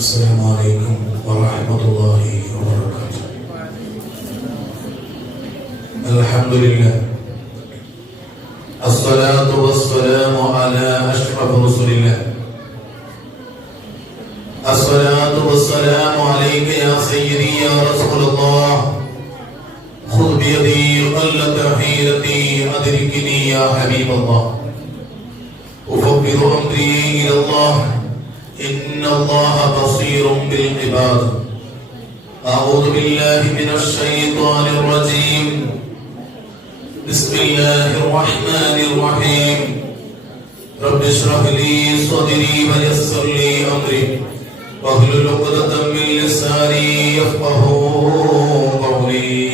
السلام عليكم ورحمة الله وبركاته. الحمد لله، الصلاة والسلام على أشرف رسول الله. الصلاة والسلام عليك يا سيدي يا رسول الله. خذ بيدي قلت حيرتي أدركني يا حبيب الله. أفوض أمري إلى الله إن الله بصير بالعباد. أعوذ بالله من الشيطان الرجيم. بسم الله الرحمن الرحيم. رب اشرح لي صدري ويسر لي أمري واحلل عقدة من لساني يفقهوا قولي.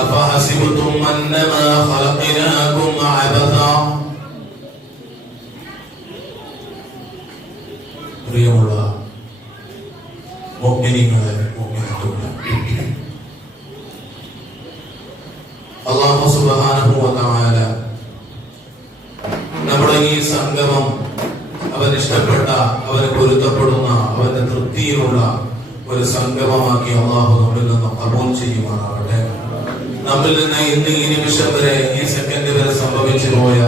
أفحسبتم أنما خلقناكم عبثا. പ്രിയമുള്ള മുഅ്മിനീങ്ങളെ മുഅ്മിനാത്തുകളെ, അല്ലാഹു സുബ്ഹാനഹു വ തആല നമ്മുടെ ഈ സംഗമം അവൻ ഇഷ്ടപ്പെട്ട, അവന് പൊരുത്തപ്പെടുന്ന, അവന്റെ തൃപ്തിയിലുള്ള ഒരു സംഗമമാക്കി അല്ലാഹു നമ്മിൽ നിന്ന് ഖബൂൽ ചെയ്യുമാറാവട്ടെ. നമ്മിൽ നിന്ന് ഇന്ന് ഈ നിമിഷം വരെ, ഈ സെക്കൻഡ് വരെ സംഭവിച്ചു പോയ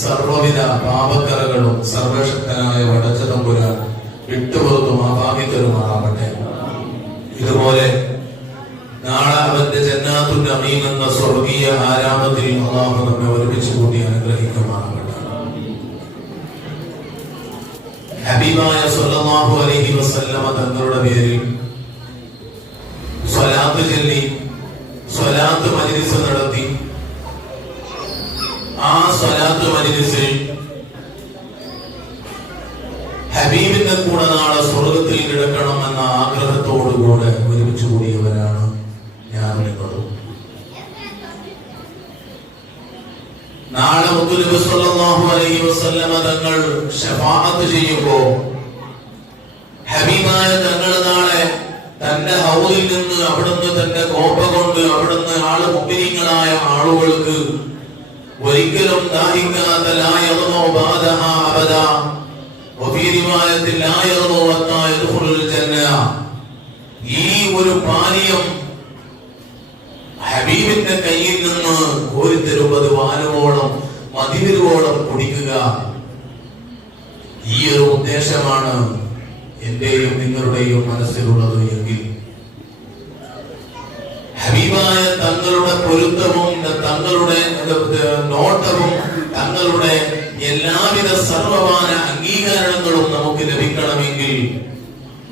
സർവ്വവിധ പാപക്കറകളും സർവശക്തനായ വടച്ചതമ്പുരാൻ വിട്ടുപുറത്തും ആപാദിതരുമാറാവട്ടെ. ഇതുപോലെ നാളെ അവന്റെ ജന്നാത്തുൽ നഈം എന്ന സ്വർഗീയ ആരാമത്തിൽ അല്ലാഹു നമ്മെ ഒരുമിച്ച് കൂട്ടി അനുഗ്രഹിക്കുമാറാവട്ടെ. ഹബീബായ സ്വല്ലല്ലാഹു അലൈഹി വസല്ലമ തങ്ങളുടെ പേരിൽ സ്വലാത്ത് ചൊല്ലി, സ്വലാത്ത് മജ്ലിസ് നടത്തി, ആ സ്വലാത്ത് മജ്ലിസിൽ ഹബീബിന്റെ കൂടെ നാളെ സ്വർഗത്തിൽ കിടക്കണമെന്ന ആഗ്രഹത്തോടുകൂടെ ഒരുമിച്ച് കൂടിയവരാണ് ഞാൻ നിങ്ങളും. നാളെ മുത്തുനബി സ്വല്ലല്ലാഹു അലൈഹി വസല്ലമ തങ്ങൾ ശഫാഅത്ത് ചെയ്യുമ്പോൾ ഹബീബായ തങ്ങൾ നാളെ തന്റെ ഹൗദിൽ നിന്ന് അവിടുന്ന് തന്റെ കോപ്പ കൊണ്ട് അവിടുന്ന് മുഅ്മിനീങ്ങളായ ആളുകൾക്ക് ഒരിക്കലും ദാഹിക്കാത്ത ലാ യഗ്നു ബഅദഹാ അബദാ വഫീ റിവായത്തിൽ ലാ യഗ്നു ഹത്താ യദ്ഖുലുൽ ജന്ന, ഈ ഒരു പാനീയം ഹബീബിന്റെ കയ്യിൽ നിന്ന് കോരിത്തരുമ്പത് വാനോളം മതിവരുവോളം കുടിക്കുക, ഈ ഒരു ഉദ്ദേശമാണ് എന്റെയും നിങ്ങളുടെയും മനസ്സിലുള്ളത് എങ്കിൽ ഹബീബായ തങ്ങളുടെ പൊരുത്തവും തങ്ങളുടെ നോട്ടവും തങ്ങളുടെ എല്ലാവിധ സർവമാന അംഗീകാരങ്ങളും നമുക്ക് ലഭിക്കണമെങ്കിൽ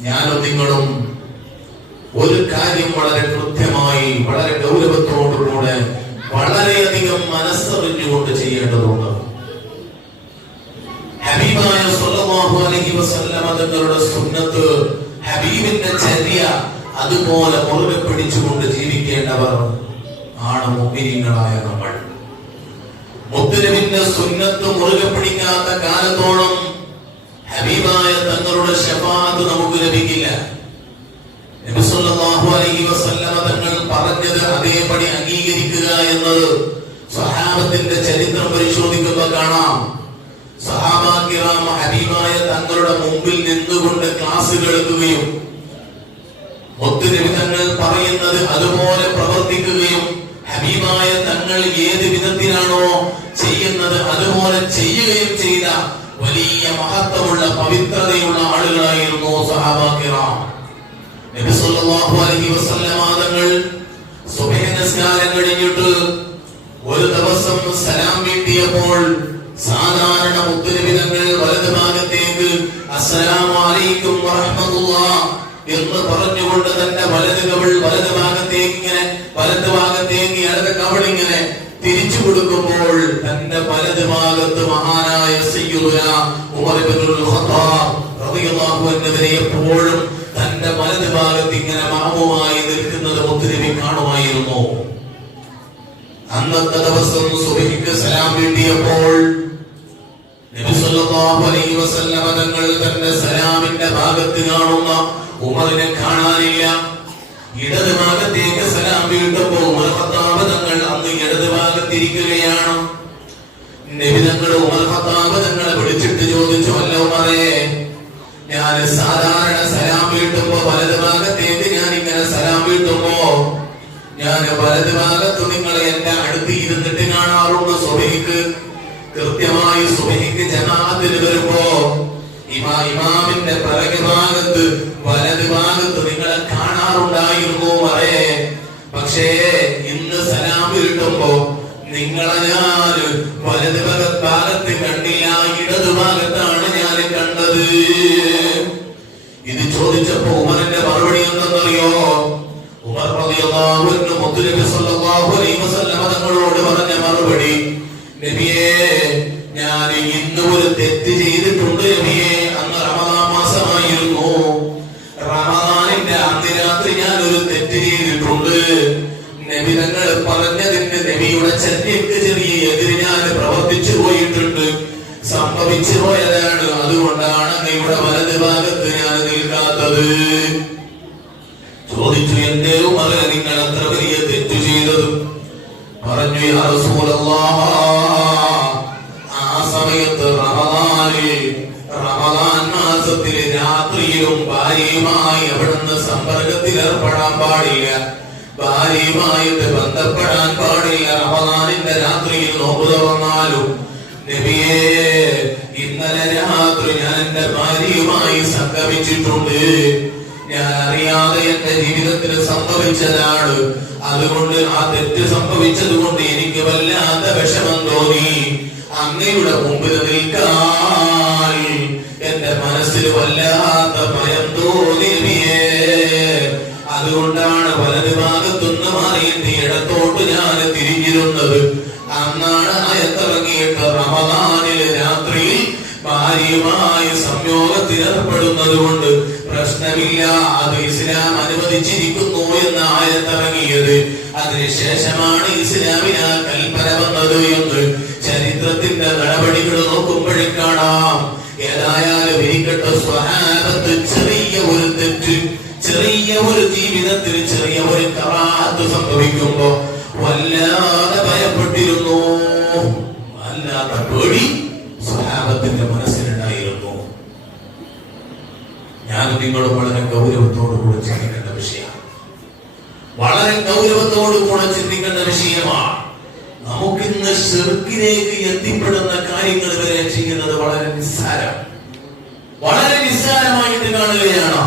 ഞാനും നിങ്ങളും ഒരു കാര്യം വളരെ കൃത്യമായി, വളരെ ഗൗരവത്തോടുകൂടെ, വളരെയധികം മനസ്സറിഞ്ഞുകൊണ്ട് ചെയ്യേണ്ടതുണ്ട്. ഹബീബായ സ്വല്ലല്ലാഹു അലൈഹി വസല്ലമ തങ്ങളുടെ സുന്നത്ത്, ഹബീബിന്റെ ചര്യ അതുപോലെ മുറുകെ പിടിച്ചുകൊണ്ട് ജീവിക്കേണ്ടവർ ആണ് മുഅ്മിനീങ്ങളായ നമ്മൾ. മുത്തുനബിന്റെ സുന്നത്ത് മുറുകെ പിടിക്കാത്ത കാലത്തോളം ഹബീബായ തങ്ങളുടെ ശഫാഅത്ത് നമുക്ക് ലഭിക്കില്ല. നബി സല്ലല്ലാഹു അലൈഹി വസല്ലമ തങ്ങൾ പറഞ്ഞത് അതേപടി അംഗീകരിക്കുക എന്നത് സ്വഹാബത്തിന്റെ ചരിത്രം പരിശോധിക്കുമ്പോൾ കാണാം. സഹാബാ കിറാം ഹബീബായ തങ്ങളുടെ മുമ്പിൽ നിന്നുകൊണ്ട് ക്ലാസുകൾ എടുക്കുകയും മുത്തുനബി തങ്ങൾ പറയുന്നത് അതുപോലെ പ്രവർത്തിക്കുകയും ഹബീബായ തങ്ങൾ ഏത് വിധത്തിലാണോ ചെയ്യുന്നത് അതുപോലെ ചെയ്യുകയും ചെയ്ത വലിയ മഹത്വമുള്ള പവിത്രതയുള്ള ആളുകളായിരുന്നു സഹാബാ കിറാം. നബി സല്ലല്ലാഹു അലൈഹി വസല്ലമ തങ്ങൾ സുബ്ഹ് നിസ്കാരം കഴിഞ്ഞിട്ട് ഒരു ദിവസം സലാം വീട്ടിയപ്പോൾ സാധാരണ മുത്തുനബി തങ്ങൾ വലതു ഭാഗത്തേക്ക് അസ്സലാമു അലൈക്കും വറഹ്മത്തുള്ളാഹ് എന്ന് പറഞ്ഞുകൊണ്ട് തന്റെ വലതു കവിൾ വലതു ഭാഗത്തേക്ക് ഇടത് കവിൾ ഇങ്ങനെ തിരിച്ചു കൊടുക്കുമ്പോൾ തന്റെ വലതു ഭാഗത്ത് മഹാനായ സയ്യിദുനാ ഉമർ ഇബ്നുൽ ഖത്താബ് റളിയല്ലാഹു അൻഹു എപ്പോഴും തന്റെ വലതു ഭാഗത്ത് ഇങ്ങനെ മഅ്മൂമായി നിൽക്കുന്നത് മുത്തുനബി കാണുമായിരുന്നു. അന്നത്തെ ദിവസം സുബ്ഹിക്ക് സലാം വീട്ടിയപ്പോൾ നബി സല്ലല്ലാഹു അലൈഹി വസല്ലമ തങ്ങൾ തന്റെ സലാമിന്റെ ഭാഗത്ത് കാണുന്ന ഉമറിനെ കാണാനില്ല. ഇടത് ഭാഗത്തേക്ക് സലാം വീട്ടുമ്പോൾ ഉമർ ഖത്താബ് തങ്ങൾ അന്ന് ഇടത് ഭാഗത്തിരിക്കുകയാണ്. നബി തങ്ങൾ ഉമർ ഖത്താബ് ഞാൻ വലത് ഭാഗത്ത് നിങ്ങളെ എന്റെ അടുത്ത് ഇരുന്നിട്ട് കാണാറുണ്ട്. സുബഹിക്ക് കൃത്യമായി സുബഹിക്ക് ജമാഅത്തിന് വരുമ്പോ ഇമാമിന്റെ പിറകു ഭാഗത്ത് വലത് ഭാഗത്ത് നിങ്ങളെ കാണാറുണ്ടായിരുന്നു മറേ. പക്ഷേ ഇന്ന് സലാം കിട്ടുമ്പോ നിങ്ങളെ ഞാൻ വലത് ഭാഗത്ത് കണ്ടില്ല, ഇടതു ഭാഗത്താണ് ഞാൻ കണ്ടത്. ഇത് ചോദിച്ചപ്പോ ഉമറിന്റെ മറുപടി എന്തെന്നറിയോ? ഉമർ റളിയല്ലാഹു അൻഹു മുത്തുനബി സല്ലല്ലാഹു അലൈഹി വസല്ലം തങ്ങളോട് പറഞ്ഞ മറുപടി, നബിയേ ഞാൻ ഇന്ന് ഒരു തെറ്റ് ചെയ്തിട്ടുണ്ട് നബിയേ. അന്ന് റമദാൻ മാസമായിരുന്നു. റമദാനിന്റെ അന്ന് രാത്രി ഞാൻ ഒരു തെറ്റ് ചെയ്തിട്ടുണ്ട്. നബി തങ്ങൾ പറഞ്ഞതിന് നബിയുടെ ചര്യക്ക് ചെറിയ എതിര് ഞാൻ പ്രവർത്തിച്ചു പോയിട്ടുണ്ട്, സംഭവിച്ചു പോയതാണ്. അതുകൊണ്ടാണ് അങ്ങയുടെ വലത് ഭാഗത്ത് ഞാൻ നിൽക്കാത്തത്. ചോദിച്ചു, എന്റെ ഉമറേ നിങ്ങൾ അത്ര വലിയ തെറ്റു ചെയ്തത്? പറഞ്ഞു, യാ റസൂലല്ലാഹ്, ആ സമയത്ത് റമദാൻ മാസത്തില് രാത്രിയിലും ഭാര്യയുമായി അവിടുന്ന് സമ്പർക്കത്തിൽ ഏർപ്പെടാൻ പാടില്ല, ഭാര്യയുമായിട്ട് ബന്ധപ്പെടാൻ പാടില്ല. റമദാനിന്റെ രാത്രിയിൽ നോമ്പ് തുറന്നാലും നബിയേ ഇന്നലെ രാത്രി ഞാൻ എന്റെ ഭാര്യയുമായി സംഗമിച്ചിട്ടുണ്ട്. ഞാൻ അറിയാതെ എന്റെ ജീവിതത്തിൽ സംഭവിച്ചതാണ്. അതുകൊണ്ട് ആ തെറ്റ് സംഭവിച്ചത് കൊണ്ട് എനിക്ക് വല്ലാത്ത വിഷമം തോന്നി. അങ്ങയുടെ മുമ്പിൽ നിൽക്കാൻ എന്റെ മനസ്സിൽ വല്ലാത്ത ഭയം തോന്നി. അതുകൊണ്ടാണ് വലത് ഭാഗത്തുനിന്ന് മാറിയിട്ട് ഇടത്തോട്ട് ഞാൻ തിരിഞ്ഞിരുന്നത്. അന്നാണ് ആയത്തിറങ്ങിയിട്ട് റമദാനിൽ രാത്രിയിൽ ഭാര്യയുമായി സംയോഗത്തിൽ ഏർപ്പെടുന്നത് കൊണ്ട് പ്രശ്നമില്ല, അത് ഇസ്ലാം അനുവദിച്ചിരിക്കുന്നു എന്ന ആയത്തിറങ്ങിയത്. അതിനുശേഷമാണ് ഇസ്ലാമിന് കൽപ്പന വന്നത് എന്ന് ചരിത്രത്തിന്റെ നടപടികൾ നോക്കുമ്പോഴേ കാണാം. ഏതായാലും ഇരിക്കട്ടെ, സ്വഹാബത്ത് ചെറിയ ഒരു തെറ്റ്, ചെറിയ ഒരു ജീവിതത്തിൽ ചെറിയ ഒരു കറാഹത്ത് സംഭവിക്കുമ്പോ വല്ലാതെ ഭയപ്പെട്ടിരുന്നു. വല്ലാത്ത പേടി സ്വഹാബത്തിന്റെ മനസ്സിലുണ്ടായിരുന്നു. ഞാൻ നിങ്ങളും വളരെ ഗൗരവത്തോടു കൂടെ ചിന്തിക്കേണ്ട വിഷയമാണ്. വളരെ ഗൗരവത്തോടു കൂടെ ചിന്തിക്കേണ്ട വിഷയമാണ്. നമുക്കിന്ന് ശിർക്കിലേക്ക് എത്തിപ്പെടുന്ന കാര്യങ്ങൾ വരെ ചെയ്യുന്നത് വളരെ നിസ്സാരം, വളരെ നിസ്സാരമായിട്ട് കാണുകയാണ്.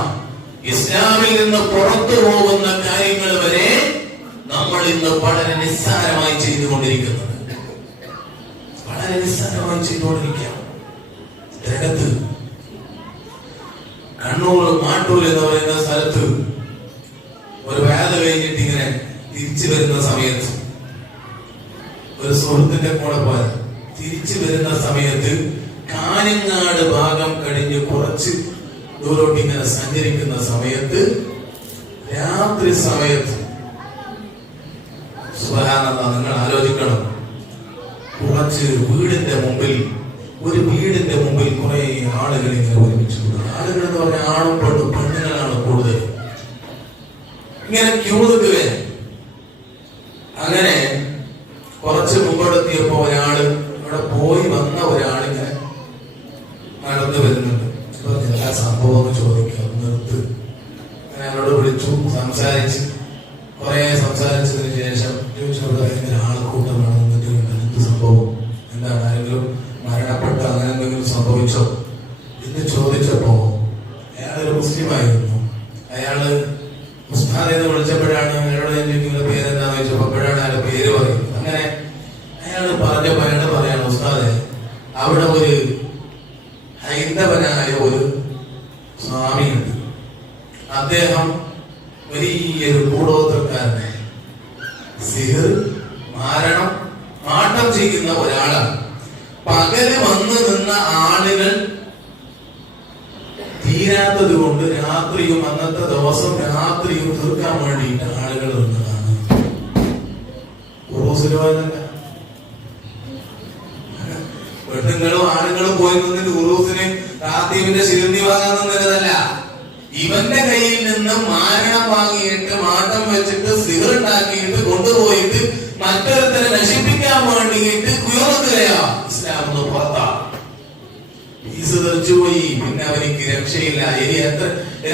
ഇസ്ലാമിൽ നിന്ന് പുറത്തു പോകുന്ന കാര്യങ്ങൾ വരെ നമ്മൾ ഇന്ന് വളരെ നിസ്സാരമായി ചെയ്തുകൊണ്ടിരിക്കുന്നത്, വളരെ നിസ്സാരമായി ചെയ്തുകൊണ്ടിരിക്കുകയാണ്. രംഗത്ത് കണ്ണൂർ മാട്ടൂർ എന്ന് പറയുന്ന സ്ഥലത്ത് ഒരു വേല കഴിഞ്ഞിട്ട് ഇങ്ങനെ തിരിച്ചു വരുന്ന സമയത്ത് ഒരു സുഹൃത്തിന്റെ കൂടെ പോയ തിരിച്ചു വരുന്ന സമയത്ത് കാഞ്ഞങ്ങാട് ഭാഗം കഴിഞ്ഞ് കുറച്ച് ദൂരോട്ട് ഇങ്ങനെ സഞ്ചരിക്കുന്ന സമയത്ത് രാത്രി സമയത്ത് സുബ്ഹാനല്ലാഹ്, നിങ്ങൾ ആലോചിക്കണം, കുറച്ച് വീടിന്റെ മുമ്പിൽ കുറെ ആളുകൾ ഇങ്ങനെ ഒരുമിച്ച് കൂടുക. ആളുകൾ എന്ന് പറഞ്ഞാൽ ആണും പെണ്ണും, പെണ്ണുങ്ങളാണ് കൂടുതൽ, ഇങ്ങനെ ക്യൂ നിൽക്കുകയാണ്. അങ്ങനെ കുറച്ച് മുമ്പോടെത്തിയപ്പോ ഒരാള് അവിടെ പോയി വന്ന ഒരാളിങ്ങനെ നടന്നു വരുന്നുണ്ട്. എല്ലാ സംഭവം ചോദിക്കാം, നിർത്ത്. അയാളോട് വിളിച്ചു, സംസാരിച്ച് കുറെ സംസാരിച്ചതിന് ശേഷം ചോദിച്ചോളൂ, ഇങ്ങനെ ആൾക്കൂട്ടമാണ് എന്നിട്ട് എന്ത് സംഭവം, എന്താണ്, ആരെങ്കിലും മരണപ്പെട്ട അങ്ങനെ എന്തെങ്കിലും സംഭവിച്ചോ എന്ന് ചോദിച്ചപ്പോ അയാളൊരു മുസ്ലിം ആയിരുന്നു. അയാള് ഉസ്താദെന്ന് വിളിച്ചപ്പോഴാണ് അയാളോട് നിങ്ങളുടെ പേരെന്താന്ന് ചോദിച്ചപ്പോ അപ്പോഴാണ് അയാളുടെ പേര് പറയുന്നത്. അങ്ങനെ അയാൾ പറഞ്ഞപ്പോ അയാൾ പറയാണ്, ഉസ്താദെ അവിടെ ഒരു ഹൈന്ദവനായ ഒരു സ്വാമിയുണ്ട്, അദ്ദേഹം വലിയൊരു കൂടോത്രക്കാരനെ സിഹർ മാട്ടം ചെയ്യുന്ന ഒരാളാണ്. പകല് വന്നു നിന്ന ആളുകൾ തീരാത്തത് കൊണ്ട് രാത്രിയും അന്നത്തെ ദിവസം രാത്രിയും തീർക്കാൻ വേണ്ടിയിട്ട് ആളുകൾ വന്നതാണ്. പെണ്ണുങ്ങളും ആണുങ്ങളും പോയി നിന്നിട്ട് ഉറൂസിന് റാത്തീവിന്റെ ശിരന്തി വാങ്ങാൻ നിന്നതല്ല. ഇവന്റെ കയ്യിൽ നിന്ന് മാരണം വാങ്ങിയിട്ട് മാട്ടം വെച്ചിട്ട് സിഹർ ഉണ്ടാക്കിയിട്ട് കൊണ്ടുപോയിട്ട് മറ്റൊരുത്തരെ നശിപ്പിക്കാൻ വേണ്ടിയിട്ട് കുയർത്തുകയാ. ഇസ്ലാം പുറത്താ ഫീസ് തെറിച്ചുപോയി. പിന്നെ അവനിക്ക് രക്ഷയില്ല. ഇനി എത്ര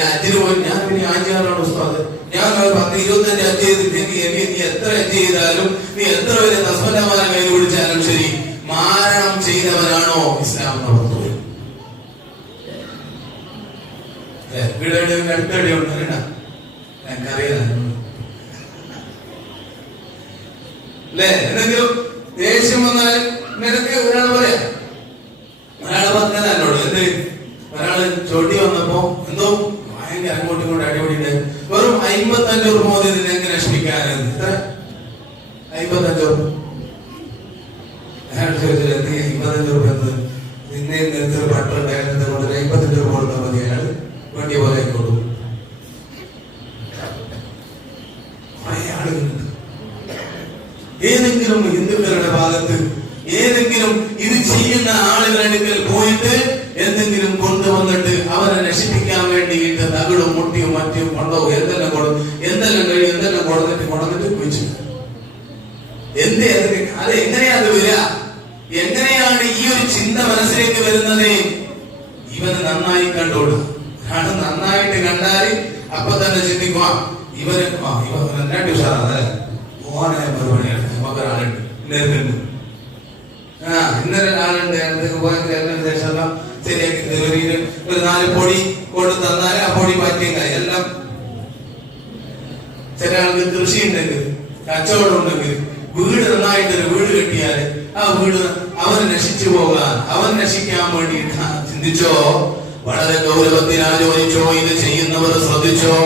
അജിന് പോയി ഞാൻ പിന്നെ ആചാരാണ് ഉസ്താദ് ഞാൻ 10-25 ഹജ്ജ് ചെയ്തില്ലെങ്കിൽ നീ എത്ര ഹജ്ജ് ചെയ്താലും നീ എത്ര പേര് ഹസ്ബൻഡന്മാരെ കയ്യിൽ പിടിച്ചാലും ശരി, മാരണം ചെയ്തവനാണോ ഇസ്ലാം പുറത്തു വരും. വീടുകളുടെ അടുത്തടി ഉണ്ട് എനിക്കറിയാം അല്ലേ. എന്തെങ്കിലും ദേഷ്യം വന്നാൽ നിനക്ക് ഒരാൾ പറയാം, ഒരാള് പറഞ്ഞത് എന്നോട് എന്ത്, ഒരാള് ചോട്ടി വന്നപ്പോ എന്തോ ഭയങ്കര അങ്ങോട്ടും ഇങ്ങോട്ടും അടിപൊളിയുണ്ട്, വെറും 55 രൂപ മതി ഇതിനെ എങ്ങനെ നശിപ്പിക്കാനെന്ന്. എത്ര 55 രൂപ? അയാൾ ചോദിച്ചത് എന്ത് 55 രൂപ എന്ന്, നിന്നെ നേരത്തെ പട്ടുണ്ടായിരുന്നത് കൊണ്ട് 55 രൂപ കൊടുത്താൽ മതി, അയാൾ വേണ്ടിയ പോലെ ആയിക്കോളൂ. കുറെ ആളുകളുണ്ട്. ഏതെങ്കിലും ഹിന്ദുക്കളുടെ ഭാഗത്ത് ഏതെങ്കിലും ഇത് ചെയ്യുന്ന ആളുകളുടെ അടുക്കൽ പോയിട്ട് എന്തെങ്കിലും കൊണ്ടുവന്നിട്ട് അവരെ നശിപ്പിക്കാൻ വേണ്ടിയിട്ട് തകിടും മുട്ടിയും മറ്റും കൊണ്ടവും എന്തെല്ലാം കഴിയും എന്തെല്ലാം കൊണ്ടുവന്നിട്ട് കുഴിച്ചു. അത് എങ്ങനെയാ അത് വരിക? എങ്ങനെയാണ് ഈ ഒരു ചിന്ത മനസ്സിലേക്ക് വരുന്നത്? ഇവന് നന്നായി കണ്ടോളൂ. ആണ് നന്നായിട്ട് കണ്ടാല് അപ്പൊ തന്നെ ചിന്തിക്കുക ഇവന് രണ്ടു ഉഷാറല്ലേ ഓനെ പരിപാടിയാണ്. നമുക്കൊരാളുണ്ട് നേരിട്ടുണ്ട്, ഇന്നലെ ആളുണ്ട് ശേഷം ശരിയാക്കി ഒരു 4 പൊടി കൊണ്ട് തന്നാല് ആ പൊടി മാറ്റിയ എല്ലാം. ചില ആൾക്ക് കൃഷി ഉണ്ടെങ്കിൽ കച്ചവടം ഉണ്ടെങ്കിൽ വീട് നന്നായിട്ടൊരു വീട് കെട്ടിയാല് ആ വീട് അവൻ നശിച്ചു പോകാൻ അവൻ നശിക്കാൻ വേണ്ടി ചിന്തിച്ചോ? വളരെ ഗൗരവത്തിൽ ആലോചിച്ചോ? ഇത് ചെയ്യുന്നവർ ശ്രദ്ധിച്ചോ?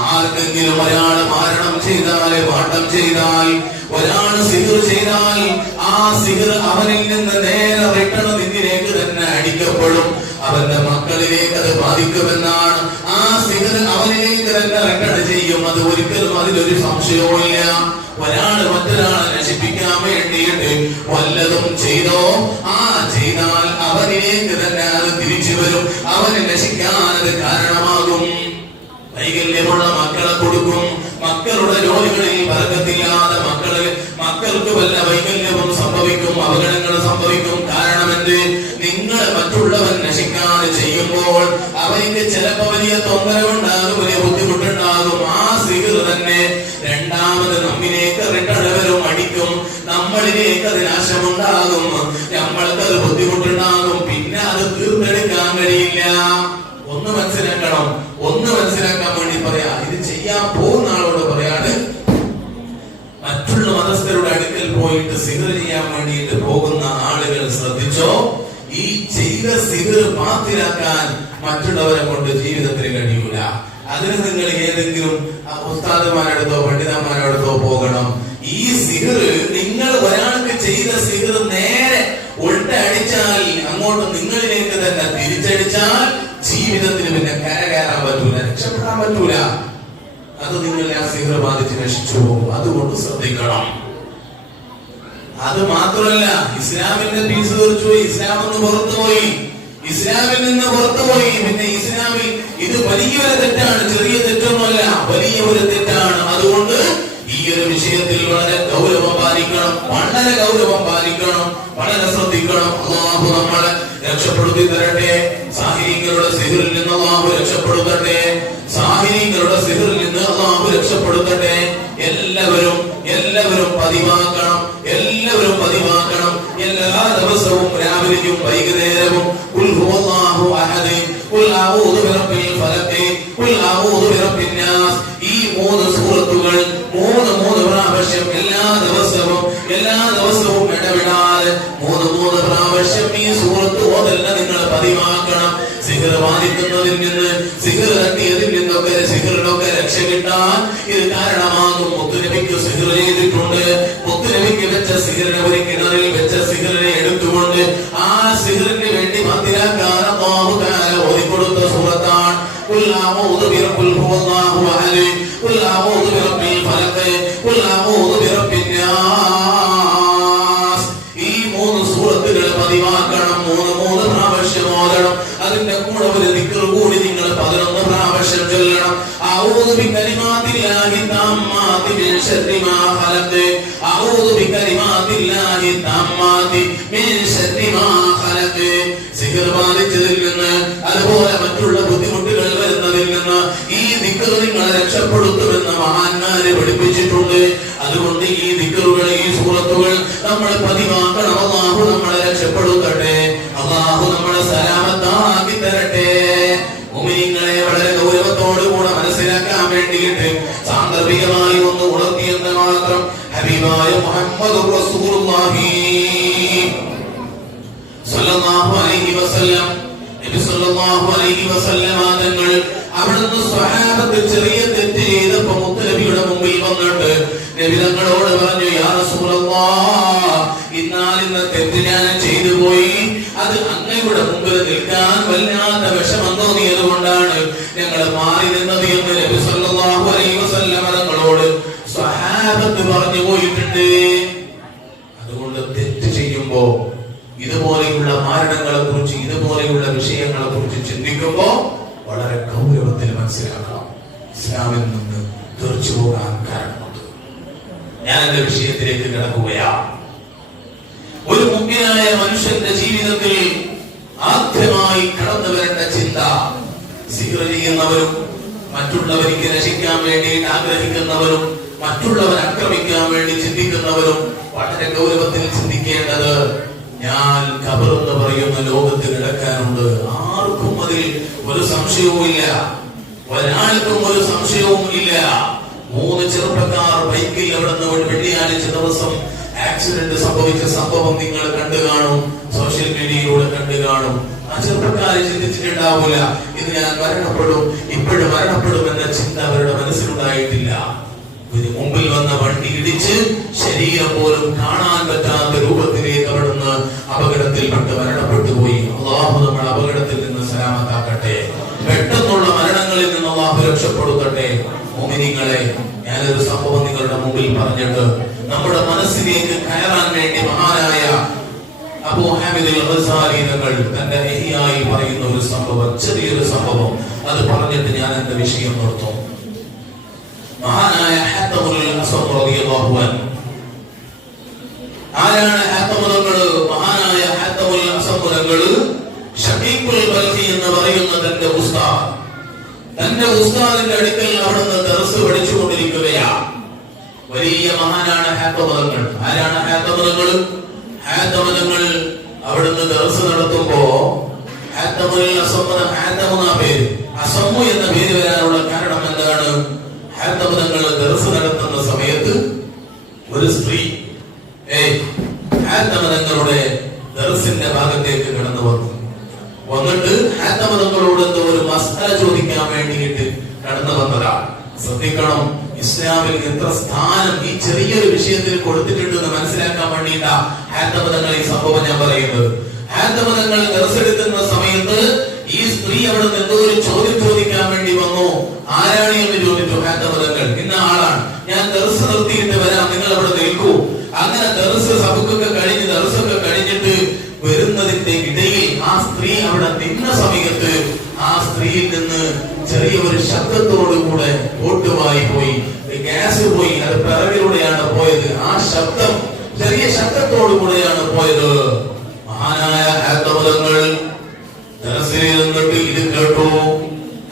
ആർക്കെങ്കിലും ഒരാള് മാരണം ചെയ്താൽ, പാഠം ചെയ്താൽ, ഒരാൾ സിഹർ ചെയ്താൽ ആ സിഹർ അവനിൽ നിന്ന് നേരെ റിട്ടേൺ നിന്നിലേക്ക് തന്നെ അടിക്കപ്പെടും. അവന്റെ മക്കളിലേക്ക് അത് ബാധിക്കുമെന്നാണ്. ആ സിഹർ അവനിലേക്ക് തന്നെ റിട്ടേൺ ചെയ്യും. അത് ഒരിക്കലും അതിലൊരു സംശയവും ഇല്ല. ഒരാള് മറ്റൊരാളെ നശിപ്പിക്കാൻ വേണ്ടിയിട്ട് വല്ലതും ചെയ്തോ, ആ ചെയ്താൽ അവനിലേക്ക് തന്നെ അത് തിരിച്ചു വരും. അവനെ നശിക്കാൻ അത് കാരണമാകും. വൈകല്യമുള്ള മക്കളെ കൊടുക്കും. മക്കളുടെ ജോലികളിൽ ബർക്കത്തില്ലാതെ മക്കൾക്ക് വല്ല വൈകല്യവും സംഭവിക്കും, അപകടങ്ങൾ സംഭവിക്കും. കാരണം എന്ത്? നിങ്ങൾ മറ്റുള്ളവൻ നശിക്കാതെ ചെയ്യുമ്പോൾ അവയ്ക്ക് ചിലപ്പോ വലിയ തൊന്തരവുണ്ടാകും, വലിയ ബുദ്ധിമുട്ടുണ്ടാകും. ആ സിഹർ തന്നെ രണ്ടാമത് നമ്മിലേക്ക് റിട്ടേൺ വരും, അടിക്കും. നമ്മളിലേക്ക് അത് നാശമുണ്ടാകും, നമ്മൾക്കത് ബുദ്ധിമുട്ടുണ്ടാകും. പിന്നെ അത് തീർത്തെടുക്കാൻ കഴിയില്ല. ഒന്ന് മനസ്സിലാക്കണം. ഒന്ന് മനസ്സിലാക്കാൻ വേണ്ടി പറയാ, ഇത് ചെയ്യാൻ പോകുന്ന ആളോട് പറയാണ്, മറ്റുള്ള മതസ്ഥരുടെ അടുക്കൽ പോയിട്ട് സിഹർ ചെയ്യാൻ വേണ്ടിയിട്ട് പോകുന്ന ആളുകൾ ശ്രദ്ധിച്ചോ, ഈ ചെയ്ത സിഹർ ബാത്തിലാക്കാൻ മറ്റുള്ളവരെ കൊണ്ട് ജീവിതത്തിൽ കഴിയൂല. അതിന് നിങ്ങൾ ഏതെങ്കിലും ഉസ്താദുമാരടുത്തോ പണ്ഡിതന്മാരടുത്തോ പോകണം. ഈ സിഹർ നിങ്ങൾ ഒരാൾക്ക് ചെയ്ത സിഹർ നേരെ ഉൾട്ടടിച്ചാൽ അങ്ങോട്ട് നിങ്ങളിലേക്ക് തന്നെ തിരിച്ചടിച്ചാൽ ജീവിതത്തിൽ പിന്നെ കരകയറാൻ പറ്റൂല, രക്ഷപ്പെടാൻ പറ്റൂല. അത് നിങ്ങളെ ആ സിഹർ ബാധിച്ച് നശിച്ചു പോകും. അതുകൊണ്ട് ശ്രദ്ധിക്കണം. അത് മാത്രമല്ല, ഇസ്ലാമിന്റെ പീസ് തെറിച്ചുപോയി, ഇസ്ലാമിൽ നിന്ന് പുറത്തുപോയി, ഇസ്ലാമിൽ നിന്ന് പുറത്തുപോയി. പിന്നെ ഇസ്ലാമിൽ ഇത് വലിയൊരു തെറ്റാണ്, ചെറിയ തെറ്റൊന്നുമല്ല, വലിയ ഒരു തെറ്റാണ്. അതുകൊണ്ട് ഈ ഒരു വിഷയത്തിൽ വളരെ ഗൗരവം പാലിക്കണം, വളരെ ഗൗരവം പാലിക്കണം, വളരെ ശ്രദ്ധിക്കണം. അല്ലാഹു നമ്മളെ രക്ഷപ്പെടുത്തി തരട്ടെ. സാഹിര്യങ്ങളുടെ സിഹറിൽ നിന്ന് അല്ലാഹു രക്ഷപ്പെടുത്തട്ടെ. സാഹിര്യങ്ങളുടെ സിഹറിൽ നിന്ന് അല്ലാഹു രക്ഷപ്പെടുത്തട്ടെ. എല്ലാവരും പതിവാക്കണം, എല്ലാവരും പതിവാക്കണം. എല്ലാ ദിവസവും രാവിലെയും വൈകുന്നേരവും ഖുൽ ഹുവല്ലാഹു അഹദ്, ഖുൽ അഊദു ബിറബ്ബിൽ ഫലഖ്, ഖുൽ അഊദു ബിറബ്ബിൻ നാസ്, ഈ 3 സൂറത്തുകൾ 3 പ്രാവശ്യം എല്ലാ ദിവസവും ഇടവിടാതെ 3 പ്രാവശ്യം ഈ സൂറത്ത് ഓതല്ല നിങ്ങൾ പതിവാക്കണം. സിഹർ ബാധിക്കുന്നതിൽ നിന്ന്, സിഹർ തട്ടിയതിൽ നിന്നൊക്കെ, സിഹറിനൊക്കെ രക്ഷ കിട്ടാൻ ഇത് കാരണമാകും. മുത്തുനബിക്ക് സിഹർ ചെയ്തിട്ടുണ്ട്. മുത്തുനബിക്ക് വെച്ച സിഹറിനെ, ഒരു കിണറിൽ വെച്ച സിഹറിനെ എടുത്തുകൊണ്ട് ആ സിഹറിന് വേണ്ടി മതിലാക്കാൻ അല്ലാഹു തആല ഓതിക്കൊടുത്ത സൂറത്താണ് ഖുൽ അഊദു ബിറബ്ബിൽ ഹുവല്ലാഹു അഹദ്, ഖുൽ അഊദു ബിറബ്ബിൽ ഫലഖ്, ഖുൽ അഊദു ബിറബ്ബിൻ നാസ്. ഈ 3 സൂറത്തുകൾ പതിവാക്കണം. 3 പ്രാവശ്യം ഓതണം. അതിന്റെ കൂടെ ഒരു ദിക്ർ കൂടി നിങ്ങൾ 11 പ്രാവശ്യം ചൊല്ലണം. അഊദു ബികലിമാതില്ലാഹി തമ്മാതി മിൻ ശർരി മാ ഖലഖ്, അഊദു ബികലിമാതില്ലാഹി തമ്മാതി മിൻ ശർരി മാ ഖലഖ്. സിഹർ ബാധിച്ചതിൽ നിന്ന്, അതുപോലെ മറ്റുള്ള ബുദ്ധിമുട്ടുകൾ വരുന്നതിൽ നിന്ന് ഈ ദിക്ർ നിങ്ങളെ രക്ഷപ്പെടുത്തും വസല്ലം നബി സല്ലല്ലാഹു അലൈഹി വസല്ലം തങ്ങൾ അവിടുന്ന് സ്വഹാബത്ത് ചെറിയ തെറ്റ് ചെയ്തപ്പോൾ മുത്തനബിയുടെ മുമ്പിൽ വന്നിട്ട് നബി തങ്ങളോട് പറഞ്ഞു, യാ റസൂലല്ലാഹ്, ഇന്ന തെറ്റ് ഞാൻ ചെയ്തു പോയി, അത് അങ്ങയുടെ മുമ്പിൽ നിൽക്കാൻ വല്ലാത്ത വിഷമം തോന്നിയത് കൊണ്ടാണ് ഞങ്ങൾ മാറി നിന്നത് എന്ന് നബി സല്ലല്ലാഹു അലൈഹി വസല്ലം തങ്ങളോട് സ്വഹാബത്ത് പറഞ്ഞു പോയിട്ടുണ്ട്. അതുകൊണ്ട് തെറ്റ് ചെയ്യുമ്പോ ഇതുപോലെയുള്ള മാരണങ്ങളെ കുറിച്ച്, ഇതുപോലെയുള്ള വിഷയങ്ങളെ കുറിച്ച് ചിന്തിക്കുമ്പോ വളരെ ഗൗരവത്തിൽ മനസ്സിലാക്കണം. ഇസ്ലാമിൽ നിന്ന് തെറിച്ചു പോകാൻ കാരണമുണ്ട്. ഞാൻ എന്റെ വിഷയത്തിലേക്ക് കിടക്കുകയാണ്. ഒരു മുഗ്നായ മനുഷ്യന്റെ ജീവിതത്തിൽ ആദ്യമായി കടന്നു വരേണ്ട ചിന്ത, സിഹർ ചെയ്യുന്നവരും മറ്റുള്ളവർക്ക് രക്ഷിക്കാൻ വേണ്ടി ആഗ്രഹിക്കുന്നവരും മറ്റുള്ളവരെ ആക്രമിക്കാൻ വേണ്ടി ചിന്തിക്കുന്നവരും വളരെ ഗൗരവത്തിൽ ചിന്തിക്കേണ്ടത്, ഞാൻ ഖബർ എന്ന് പറയുന്ന ലോകത്ത് കിടക്കാനുണ്ട്. ആർക്കും അതിൽ ഒരു സംശയവും ഇല്ല, ഒരാൾക്കും ഒരു സംശയവും ഇല്ല. 3 ചെറുപ്പക്കാർ ബൈക്കിൽ അവിടെ നിന്ന് വെള്ളിയാഴ്ച ദിവസം ആക്സിഡന്റ് സംഭവിച്ച സംഭവം നിങ്ങൾ കണ്ടു കാണും, സോഷ്യൽ മീഡിയയിലൂടെ കണ്ടു കാണും. ആ ചെറുപ്പക്കാരെ ചിന്തിച്ചിട്ടുണ്ടാവില്ല, ഇത് ഞാൻ മരണപ്പെടും, ഇപ്പോഴും മരണപ്പെടും എന്ന ചിന്ത അവരുടെ മനസ്സിലുണ്ടായിട്ടില്ല. മുമ്പിൽ വന്ന വണ്ടി ഇടിച്ച് ശരീരം പോലും കാണാൻ പറ്റാത്ത രൂപത്തിലേക്ക് അവിടുന്ന് അപകടത്തിൽപ്പെട്ട് മരണപ്പെട്ടു പോയി. അല്ലാഹു നമ്മൾ അപകടത്തിൽ നിന്ന് സലാമത്താക്കട്ടെ, പെട്ടെന്നുള്ള മരണങ്ങളിൽ നിന്ന് അല്ലാഹു രക്ഷപ്പെടുത്തട്ടെ. മുഅ്മിനീങ്ങളെ, ഞാനൊരു സംഭവം നിങ്ങളുടെ മുമ്പിൽ പറഞ്ഞിട്ട് നമ്മുടെ മനസ്സിലേക്ക് കയറാൻ വേണ്ടി മഹാനായ അബൂ ഹാമിദ് അൽ ഗസാലി തങ്ങൾ തന്റെ ഇഹ്യായിൽ പറയുന്ന ഒരു സംഭവം, ചെറിയൊരു സംഭവം, അത് പറഞ്ഞിട്ട് ഞാൻ എന്റെ വിഷയം നിർത്തും. മഹാനായ ഹത്തമുൽ അസ്വം റളിയല്ലാഹു അൻഹു, ആരാണ് ഹത്തമുൽ? മഹാനായ ഹത്തമുൽ അസ്വം ഷഫീഖുൽ ബൽഖി എന്ന് പറയുന്ന തന്റെ ഉസ്താദിന്റെ അടുക്കൽ അവിടുന്ന് ദർസ് പഠിച്ചുകൊണ്ടിരിക്കുകയാണ്. വലിയ മഹാനാണ് ഹത്തമുൽ. ആരാണ് ഹത്തമുൽ? ഹത്തമുൽ അവിടുന്ന് ദർസ് നടത്തുമ്പോ ഹത്തമുൽ അസ്വം, ഹത്തമുൽ എന്ന പേര്, അസ്വം എന്ന പേര് വരാനുള്ള കാരണം എന്താണ്? ഹാത്തമതങ്ങൾ ദർസ് നടത്തുന്ന സമയത്ത് ഒരു സ്ത്രീ ഹാത്തമതങ്ങളുടെ ദർസിന്റെ ഭാഗത്തേക്ക് കടന്നു വന്നിട്ട് ഹാത്തമതങ്ങളോട് എന്തോ ഒരു മസ്അല ചോദിക്കാൻ വേണ്ടിയിട്ട് കടന്നു വന്നതാണ്. ശ്രദ്ധിക്കണം, ഇസ്ലാമിൽ എത്ര സ്ഥാനം ഈ ചെറിയൊരു വിഷയത്തിൽ കൊടുത്തിട്ടുണ്ടെന്ന് മനസ്സിലാക്കാൻ വേണ്ടിയിട്ടാ ഹാത്തമതങ്ങൾ ഈ സംഭവം ഞാൻ പറയുന്നത്. ഹാത്തമതങ്ങൾ ദർസ് എടുക്കുന്ന സമയത്ത് ഈ സ്ത്രീ അവിടെ എന്തോ ഒരു ചോദ്യം ചോദിക്കാൻ വേണ്ടി വന്നു. ആരാണ് എന്ന് ചോദിച്ചു. ഹാത്തമതങ്ങൾ, ഇന്ന ആളാണ്, ഞാൻ ദർസ് നിർത്തിയിട്ട് വരാം, നിങ്ങൾ അവിടെ നിൽക്കൂ. അങ്ങനെ ദർസ് സബക്കൊക്കെ കഴിഞ്ഞ് ദർസൊക്കെ കഴിഞ്ഞിട്ട് വരുന്നതിന്റെ ഇടയിൽ ആ സ്ത്രീ അവിടെ നിന്ന സമയത്ത് ആ സ്ത്രീയിൽ നിന്ന് ചെറിയ ഒരു ശബ്ദത്തോടുകൂടെ ഓട്ടുമായി പോയി, ഗ്യാസ് പോയി. അത് പിറകിലൂടെയാണ് പോയത്. ആ ശബ്ദം ചെറിയ ശബ്ദത്തോടുകൂടെയാണ് പോയത്. മഹാനായ ഹാത്തമതങ്ങൾ ദർസിൽ നിന്നിട്ട് ഇത് കേട്ടു.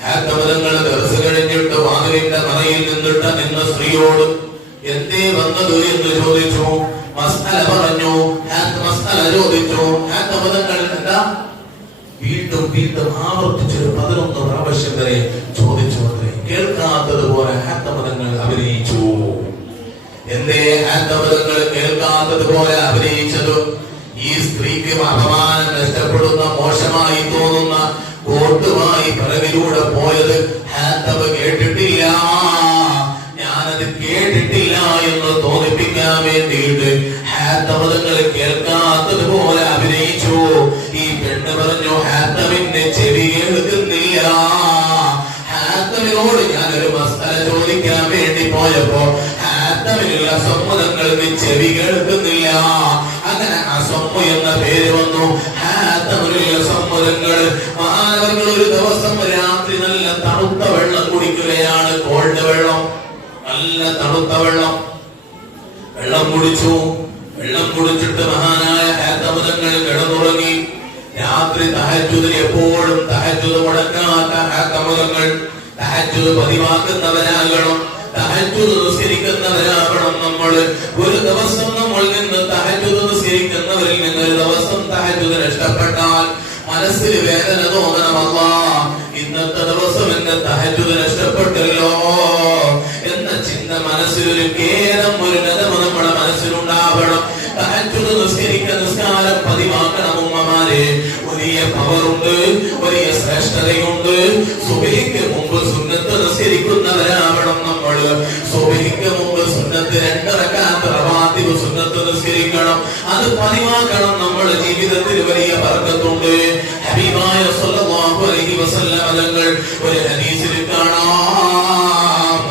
ഹാത്തമതങ്ങൾ ദർസ് കഴിഞ്ഞിട്ട് വാതിലിന്റെ മറയിൽ നിന്നിട്ട് നിന്ന സ്ത്രീയോട് എന്തേ വന്നത് എന്ന് ചോദിച്ചു. മസ്അല പറഞ്ഞു, മസ്അല ചോദിച്ചു. ഹാത്തമതങ്ങൾ എന്താ വീണ്ടും വീണ്ടും ആവർത്തിച്ചൊരു 11 പ്രാവശ്യം വരെ ചോദിച്ചു. കേൾക്കാത്തതുപോലെ ഹാത്തമതങ്ങൾ അഭിനയിച്ചു. എന്തേ ഹാത്തമതങ്ങൾ കേൾക്കാത്തതുപോലെ അഭിനയിച്ചത്? ഈ സ്ത്രീക്ക് അപമാനം നഷ്ടപ്പെടുന്ന, മോശമായി തോന്നുന്ന കോട്ടുമായി പിറകിലൂടെ പോയത് ഹാത്തമ കേട്ടിട്ടില്ല, ഞാനത് കേട്ടിട്ടില്ല എന്ന് തോന്നിപ്പിക്കാൻ വേണ്ടിയിട്ട് ഹാത്തമതങ്ങൾ കേൾക്കാത്തതുപോലെ അഭിനയിച്ചു. ഈ പെണ്ണ് പറഞ്ഞു, ഹാത്തമിന്റെ ചെവി കേൾക്കുന്നില്ല. ഹാത്തമിനോട് ഞാനൊരു മസ്അല ചോദിക്കാൻ വേണ്ടി പോയപ്പോ ഹാത്തമിനുള്ള സമ്മതങ്ങൾക്ക് ചെവി കേൾക്കുന്നില്ല. അങ്ങനെ അസമ്മു എന്ന പേര് വന്നു. ഹാത്തമിലുള്ള സമ്മതങ്ങൾ. മഹാനവങ്ങൾ ഒരു ദിവസം രാത്രി നല്ല തണുത്ത വെള്ളം കുടിക്കുകയാണ്. കോൾഡ് വെള്ളം, നല്ല തണുത്ത വെള്ളം കുടിച്ചു. വെള്ളം കുടിച്ചിട്ട് മഹാനായ ഹാത്തമുതങ്ങൾ കിടന്നുറങ്ങി. രാത്രി തഹജ്ജുദിന് എപ്പോഴും തഹജ്ജുദ് മുടക്കാത്ത ഹാത്തമുതങ്ങൾ തഹജ്ജുദ് പതിവാക്കുന്നവരാകണം, തഹജ്ജുദ് നിസ്കരിക്കുന്നവരാകണം. നമ്മൾ ഒരു ദിവസം നമ്മൾ നിന്ന് തഹജ്ജുദ് നിസ്കരിക്കുന്നവരിൽ നിന്ന് ഒരു ദിവസം തഹജ്ജുദ് നഷ്ടപ്പെട്ടാൽ മനസ്സിൽ വേദന തോന്നണം. അല്ലാഹ്, ഇന്നത്തെ ദിവസം എന്റെ തഹജ്ജുദ് നഷ്ടപ്പെട്ടല്ലോ എന്ന ചിന്ത മനസ്സിലൊരു ഖേദം, ഒരു ഗതം നമ്മുടെ മനസ്സിലുണ്ടാവണം. തഹജ്ജുദ് നിസ്കാരം പതിവാക്കണം. ഉമ്മമാരെ, വലിയ പവറുണ്ട്, വലിയ ശ്രേഷ്ഠതയുണ്ട്. സുബഹിക്ക് മുമ്പ് സുന്നത്ത് നിസ്കരിക്കുന്നവരാവണം നമ്മൾ. സുബഹിക്ക് മുമ്പ് സുന്നത്ത് 2 റക്അത്ത് റവാത്തിബ് സുന്നത്ത് നിസ്കരിക്കണം. അത് പതിവാക്കണം. നമ്മുടെ ജീവിതത്തിൽ വലിയ ബർക്കത്തുണ്ട്. ഹബീബായ സ്വല്ലല്ലാഹു അലൈഹി വസല്ലം തങ്ങൾ ഒരു ഹദീസിൽ കാണാം,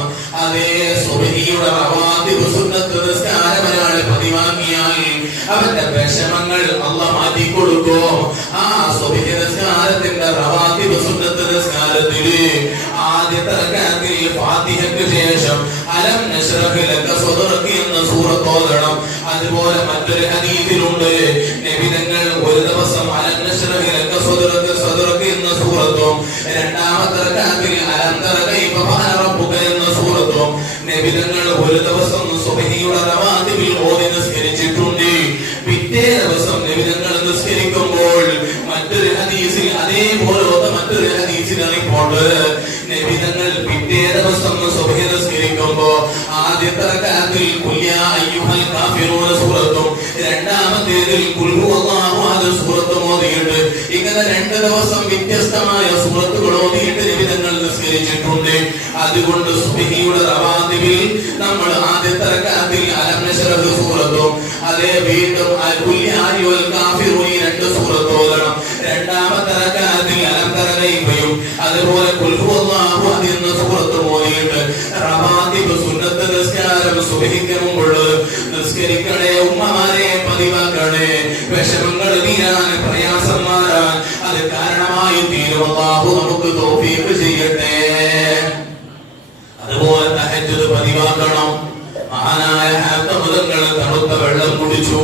അതേ സുബഹിയുടെ റവാത്തിബ് സുന്നത്ത് നിസ്കാരം ഒരാൾ പതിവാക്കിയാൽ അവന്റെ വിഷമങ്ങൾ അല്ലാഹു മാറ്റി കൊടുക്കും. ആ സുബഹി നിസ്കാരത്തിന്റെ റവാത്തിബ് സുന്നത്ത് നിസ്കാരത്തിൽ ആദ്യത്തെ റക്അത്തിൽ ഫാത്തിഹയ്ക്ക് ശേഷം അലം നശ്റഹ് ലക സദറക എന്ന സൂറത്ത് ഓതണം. അതുപോലെ മറ്റൊരു ഹദീസിലുണ്ട്, നബി തങ്ങൾ ഒരു ദിവസം അലം നശ്റഹ് ലക സദറക എന്ന സൂറത്തും രണ്ടാമത്തെ റക്അത്തിൽ അലം തറ കൈഫ ഫഅല റബ്ബുക എന്ന സൂറത്തും നബി തങ്ങൾ ഒരു ദിവസം സുബഹിയുടെ റവാത്തിബിൽ ഓതി നിസ്കരിച്ചിട്ടുണ്ട്. പിറ്റേ ദിവസം നബി തങ്ങൾ നിസ്കരിക്കുമ്പോൾ മറ്റൊരു ഹദീസിൽ അതേപോലെ മറ്റൊരു ഹദീസിൽ റിപ്പോർട്ട്, നബി തങ്ങൾ പിറ്റേ ദിവസം സുബഹി നിസ്കരിക്കുമ്പോൾ ആദ്യത്തെ റക്അത്തിൽ ഖുൽ യാ അയ്യുഹൽ കാഫിറൂന സൂറത്തും രണ്ടാമത്തേതിൽ ഖുൽ ഹുവല്ലാഹു അഹദ് സൂറത്തും ഓതിയിട്ട് ഇങ്ങനെ 2 ദിവസം വ്യത്യസ്തമായ സൂറത്തുകൾ ഓതിയിട്ട് നബി തങ്ങൾ നിസ്കരിച്ചിട്ടുണ്ട്. അതുകൊണ്ട് സുബഹിയുടെ റവാത്തിബിൽ നമ്മൾ ആദ്യത്തെ റക്അത്തിൽ അലം നശ്റഹ് സൂറത്തും അതേ വീണ്ടും ഖുൽ യാ അയ്യുഹൽ കാഫിറൂന 2 സൂറത്ത് ഓതണം. രണ്ടാമത്തെ റക്അത്തിൽ അലം തറ കൈഫയും അതുപോലെ ഖുൽ ഹുവല്ലാഹു അഹദ് എന്ന സൂറത്ത് ഓതിയിട്ട് റവാത്തിബ് സുന്നത്ത് നിസ്കാരം സുബഹിക്ക് മുമ്പുള്ള നിസ്കരിക്കണേ. ഉമ്മമാരെ പതിവാക്കണേ. വിഷമങ്ങൾ തീരാൻ, പ്രയാസം മാറാൻ അത് കാരണമായി തീരും. അല്ലാഹു നമുക്ക് തൗഫീഖ് ചെയ്യട്ടെ. അതുപോലെ തഹജ്ജുദ് പതിവാക്കണം. മഹാനായ ഹാത്തം തങ്ങൾ തണുത്ത വെള്ളം കുടിച്ചു.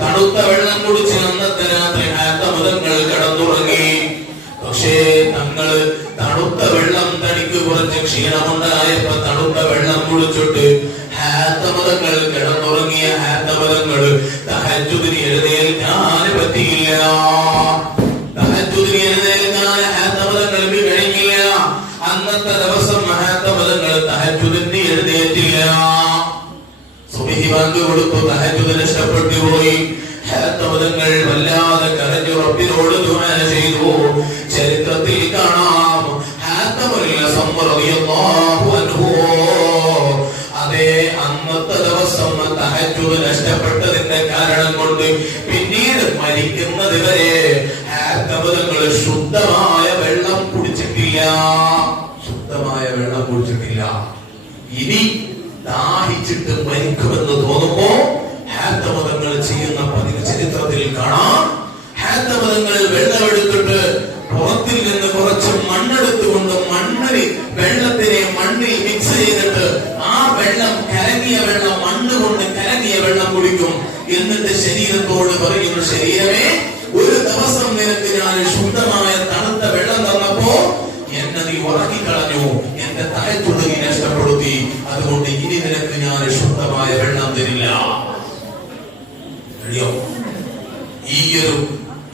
തണുത്ത വെള്ളം കുടിച്ച് അന്നത്തെ രാത്രി ഹാത്തം തങ്ങൾ കിടന്നുറങ്ങി. പക്ഷേ തങ്ങൾ തണുത്ത വെള്ളം തനിക്ക് കുറച്ച് ക്ഷീണമുണ്ടായപ്പോ തണുത്ത വെള്ളം കുടിച്ചിട്ട് ഹാത്തമതങ്ങൾ കിടന്നുറങ്ങിയ ഹാത്തമതങ്ങൾ തഹജ്ജുദിന് എഴുന്നേൽക്കാൻ പറ്റിയില്ല. തഹജ്ജുദിന് എഴുന്നേൽക്കാൻ ഹാത്തമതങ്ങൾക്ക് കഴിഞ്ഞില്ല. അന്നത്തെ ദിവസം ഹാത്തമതങ്ങൾ തഹജ്ജുദിന് എഴുന്നേറ്റില്ല. സുബഹി ബാങ്ക് കൊടുത്തു, തഹജ്ജുദിന് ഇഷ്ടപ്പെട്ടു പോയി. ഹാത്തമതങ്ങൾ വല്ലാതെ കരഞ്ഞു റബ്ബിനോട് ദുആ ചെയ്തു. ചരിത്രത്തിൽ കാണാം, അതേ അന്നത്തെ ദിവസം തഹജ്ജുദ് നഷ്ടപ്പെട്ടതിന്റെ കാരണം കൊണ്ട് പിന്നീട് മരിക്കുന്നത് വരെ ഹാത്തമതങ്ങൾ ശുദ്ധമായ വെള്ളം കുടിച്ചിട്ടില്ല. ശുദ്ധമായ വെള്ളം കുടിച്ചിട്ടില്ല. ഇനി ദാഹിച്ചിട്ട് മരിക്കുമെന്ന് തോന്നുമ്പോ ഹാത്തമതങ്ങൾ ചെയ്യുന്ന പതിവ് ചരിത്രത്തിൽ കാണാം. ഹാത്തമതങ്ങൾ വെള്ളമെടുത്തിട്ട് പുറത്തിൽ നിന്ന് കുറച്ച് മണ്ണെടുത്തുകൊണ്ട് വെള്ളത്തിനെ മണ്ണിൽ മിക്സ് ചെയ്തിട്ട് ആ വെള്ളം കലങ്ങിയ വെള്ളം മണ്ണ് കൊണ്ട് കലങ്ങിയ വെള്ളം കുടിക്കും. എന്നിട്ട് ശരീരത്തോട് പറയുന്നു, ശരീരമേ, ഒരു ദിവസം നിനക്ക് ഞാൻ ശുദ്ധമായ തണുത്ത വെള്ളം തന്നപ്പോ എന്നെ നീ ഉറക്കിക്കളഞ്ഞു, എന്റെ തഹജ്ജുദ് നീ നഷ്ടപ്പെടുത്തി. അതുകൊണ്ട് ഇനി നിനക്ക് ഞാൻ ശുദ്ധമായ വെള്ളം തരില്ല. കഴിയോ?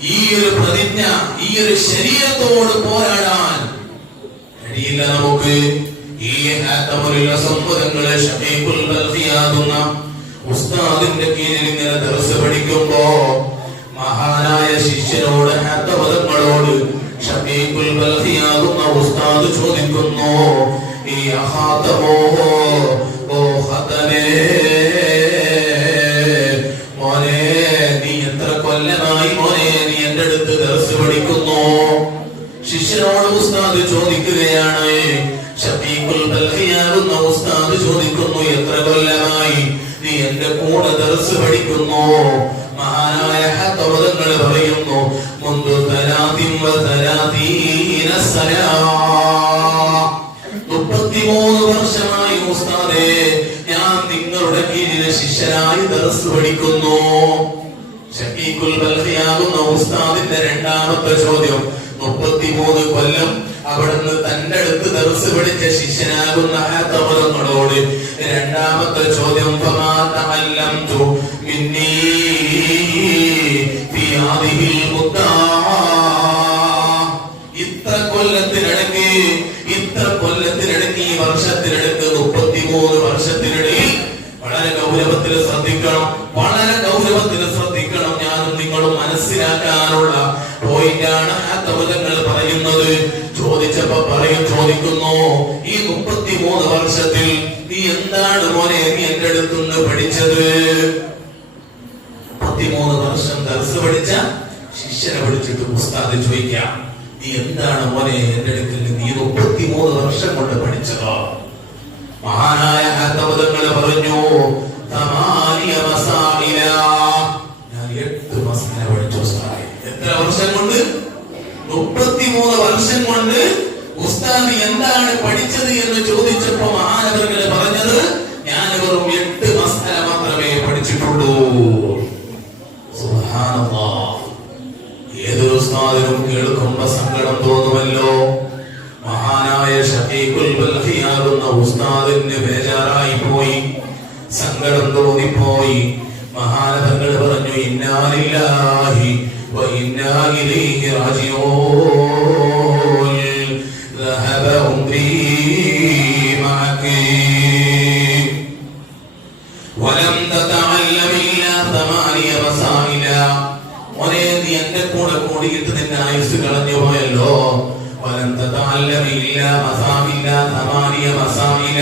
ഈ ഒരു പ്രതിജ്ഞ, ഈ ഒരു ശരീരത്തോട് പോരാടാൻ കഴിയില്ല നമുക്ക്. ഈ ഹാത്തമുലുള്ള സമ്പദങ്ങളെ ഷഫീഖുൽ ബൽഖിയാകുന്ന ഉസ്താദിന്റെ കീഴിൽ ഇങ്ങനെ ദർസ് പഠിക്കുമ്പോ മഹാനായ ശിഷ്യനോട് ഹാത്തമതങ്ങളോട് ഷഫീഖുൽ ബൽഖിയാകുന്ന ഉസ്താദ് ചോദിക്കുന്നു, ഈ ഹാത്തമോ ഓ ഖതനേ, മോനെ നീ എത്ര കൊല്ലമായി മോനെ നീ എന്റെ അടുത്ത് ദർസ് പഠിക്കുന്നു? ശിഷ്യനോട് ഉസ്താദ് ചോദിക്കുകയാണ്. ഷഫീഖുൽ ബൽഖിയാകുന്ന ഉസ്താദ് ചോദിക്കുന്നു, എത്ര കൊല്ലമായി നീ എന്റെ കൂടെ ദർസ് പഠിക്കുന്നു? മഹാനായ ഹാത്തമതങ്ങൾ പറയുന്നു, മുൻപ് 33 വർഷമായി ഉസ്താദേ ഞാൻ നിങ്ങളുടെ കീഴിലെ ശിഷ്യനായി ദർസ് പഠിക്കുന്നു. ഷഫീഖുൽ ബൽഖിയാകുന്ന ഉസ്താദിന്റെ രണ്ടാമത്തെ ചോദ്യം, 33 കൊല്ലം അവിടുന്ന് തന്റെ അടുത്ത് ദർസ് പഠിച്ച ശിഷ്യനാകുന്ന ഹാത്തമതങ്ങളോട് രണ്ടാമത്തെ ചോദ്യം, ഫമാ തഅല്ലംതു മിന്നീ ഫീ ഹാദിഹിൽ മുദ്ദാ, ഇത്ര കൊല്ലത്തിനിടയ്ക്ക് ഈ വർഷത്തിനിടയ്ക്ക് 33 വർഷത്തിനിടയിൽ വളരെ ഗൗരവത്തിൽ ശ്രദ്ധിക്കണം. ഞാനും നിങ്ങളും മനസ്സിലാക്കാനുള്ള പോയിട്ടാണ് ആ കവിതകൾ പറയുന്നത്. ചോദിച്ചപ്പോ ചോദിക്കുന്നു, ഈ 33 വർഷത്തിൽ നീ എന്താണ് മോനെ നീ എന്റെ അടുത്തുനിന്ന് പഠിച്ചത്? 33 വർഷം ദർസ് പഠിച്ച ശിഷ്യനെ വിളിച്ചിട്ട് ഉസ്താദ് ചോദിക്കാം, നീ എന്താണ് മോനെ എന്റെ അടുക്കൽ നീ 33 വർഷം കൊണ്ട് പഠിച്ചതോ? മഹാനായ ഹത്തവതങ്ങൾ പറഞ്ഞു, ഞാൻ 8 മസ്അല പഠിച്ചു ഉസ്താദ്. എത്ര വർഷം കൊണ്ട്? 33 വർഷം കൊണ്ട് ഉസ്താദ് എന്താണ് പഠിച്ചത് എന്ന് ചോദിച്ചപ്പോ മഹാനവറുകൾ പറഞ്ഞത്, ഞാൻ വെറും 8 മസ്അല മാത്രമേ പഠിച്ചിട്ടുള്ളൂ. സുബ്ഹാനല്ലാഹ്. ഏതൊരു ഉസ്താദിനും കേൾക്കുമ്പോ സങ്കടം തോന്നുമല്ലോ. മഹാനായ ഷഫീഖുൽ ബൽഖിയാകുന്ന ഉസ്താദിന് ബേജാറായി പോയി, സങ്കടം തോന്നിപ്പോയി. മഹാനവറുകൾ പറഞ്ഞു, ഇന്നാ ലില്ലാഹി വ ഇന്നാ ഇലൈഹി റാജിഊൻ. ذهب عمري معك ولم تتعلم إلا 8 مسائل. മോനെ നീ എന്റെ കൂടെ കൂടിയിട്ട് നിന്റെ ആയുസ് കളഞ്ഞു പോയല്ലോ. ولم تتعلم إلا 8 مسائل.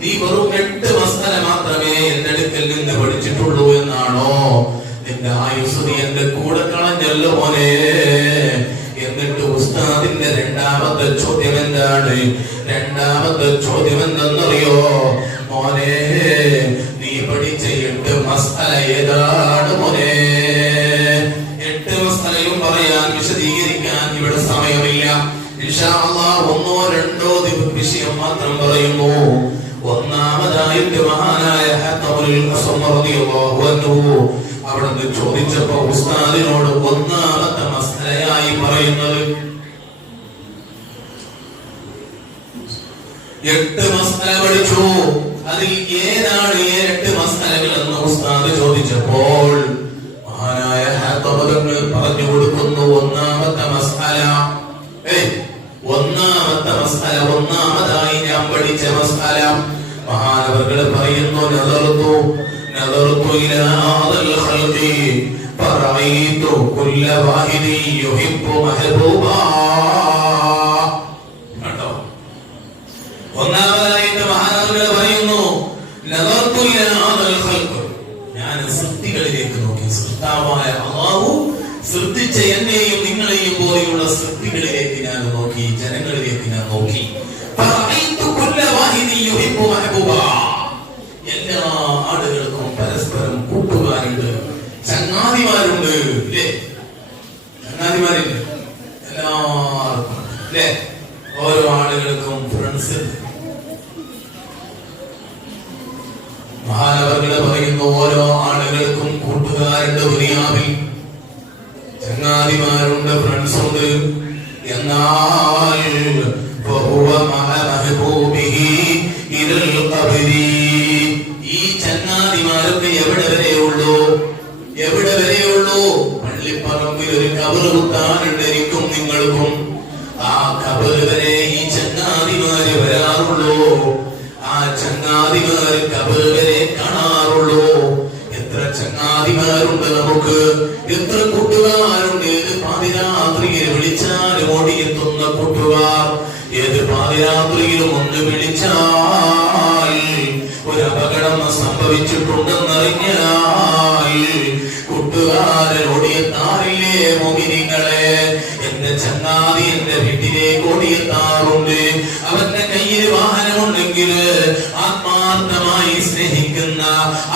നീ വെറും 8 മസ്അല മാത്രമേ എന്റെ അടുക്കൽ നിന്ന് പഠിച്ചിട്ടുള്ളൂ എന്നാണോ? നിന്റെ ആയുസ് നീ എന്റെ കൂടെ കളഞ്ഞല്ലോ മോനെ. എന്നിട്ട് ഉസ്താദിന്റെ രണ്ടാമത്തെ ചോദ്യം എന്താണ്? രണ്ടാമത്തെ ചോദ്യം എന്തെന്നറിയോ? മോനെ നീ പഠിച്ച 8 മസ്അല ഏതാണ് മോനെ? 8 മസ്അലയും പറയാൻ വിശദീകരിക്കാൻ ഇവിടെ സമയമില്ല. ഇൻഷാ അല്ലാഹ് 1-2 വിഷയം മാത്രം പറയുന്നു. ഒന്നാമതായിട്ട് മഹാനായ ഹത്തമുൽ അസ്മ റളിയല്ലാഹു അൻഹു അവിടുന്ന് ചോദിച്ചപ്പോ ഉസ്താദിനോട് ഒന്നാമത്തെ മസ്അലയായി പറയുന്നത്, 8 മസ്അല പഠിച്ചു, അതിൽ ഏതാണ് 8 മസ്അലകൾ എന്ന് ഉസ്താദ് ചോദിച്ചപ്പോൾ മഹാനായ ഹത്തമുൽ പറഞ്ഞു കൊടുക്കുന്നു, ഒന്നാമത്തെ മസ്അല. ഒന്നാമതായി ഞാൻ പഠിച്ച മസ്അല. മഹാനവറുകൾ പറയുന്നു, നദർതു ഇലാ ഹാദൽ ഖൽഖി ഫറഅയ്തു കുല്ല വാഹിദി യുഹിബ്ബു മഹബൂബാ. കണ്ടോ? ഒന്നാമതായിട്ട് മഹാനവറുകൾ പറയുന്നു, നദർതു ഇലാ ഹാദൽ ഖൽഖ്, ഞാൻ സൃഷ്ടികളിലേക്ക് നോക്കി. സൃഷ്ടാവായ അല്ലാഹു സൃഷ്ടിച്ച എന്നെയും നിങ്ങളെയും പോലെയുള്ള സൃഷ്ടികളിലേക്ക് ഞാൻ നോക്കി, ജനങ്ങളിലേക്ക് ഞാൻ നോക്കി. എല്ലാ ആളുകൾക്കും പരസ്പരം കൂട്ടുകാരുണ്ട്, ചങ്ങാതിമാരുണ്ട്. ഇല്ലേ? ചങ്ങാതിമാരില്ല എല്ലാവർക്കും അല്ലേ? ഓരോ ആളുകൾക്കും ഫ്രണ്ട്സ്. മഹാനവറുകൾ പറയുന്നു, ഓരോ ആളുകൾക്കും കൂട്ടുകാരുണ്ട് ദുനിയാവിൽ, ചങ്ങാതിമാരുണ്ട്, ഫ്രണ്ട്സ് ഉണ്ട്. എന്നാൽ ഈ ചങ്ങാതിമാരൊക്കെ എവിടെ വരെയുള്ളൂ? എവിടെ വരെയുള്ളൂ? പള്ളിപ്പറമ്പിൽ ഒരു കബറ് കുത്താനുണ്ട് എനിക്കും നിങ്ങൾക്കും. ആ കബറ് വരെ ഈ ചങ്ങാതിമാര് വരാറുള്ളൂ. ആ ചങ്ങാതിമാര് കബറ് വരെ കാണാറുള്ളൂ. എത്ര ചങ്ങാതിമാരുണ്ട് നമുക്ക്, എത്ര കൂട്ടുകാരുണ്ട്. ഏത് പാതിരാത്രിയിൽ വിളിച്ചാലും ഓടിയെത്തുന്ന കൂട്ടുകാർ, ഏത് പാതിരാത്രിയിലും ഒന്ന് വിളിച്ചാൽ ഒരു അപകടം സംഭവിച്ചിട്ടുണ്ടെന്നറിഞ്ഞാൽ കൂട്ടുകാരൻ ഓടിയെത്താറില്ലേ? മോഹിനികളെ, എന്റെ ചങ്ങാതി എന്റെ വീട്ടിലേക്ക് ഓടിയെത്താറുണ്ട്. അവന്റെ കയ്യിൽ വാഹനമുണ്ടെങ്കിൽ ആത്മാർത്ഥമായി സ്നേഹിക്കുന്ന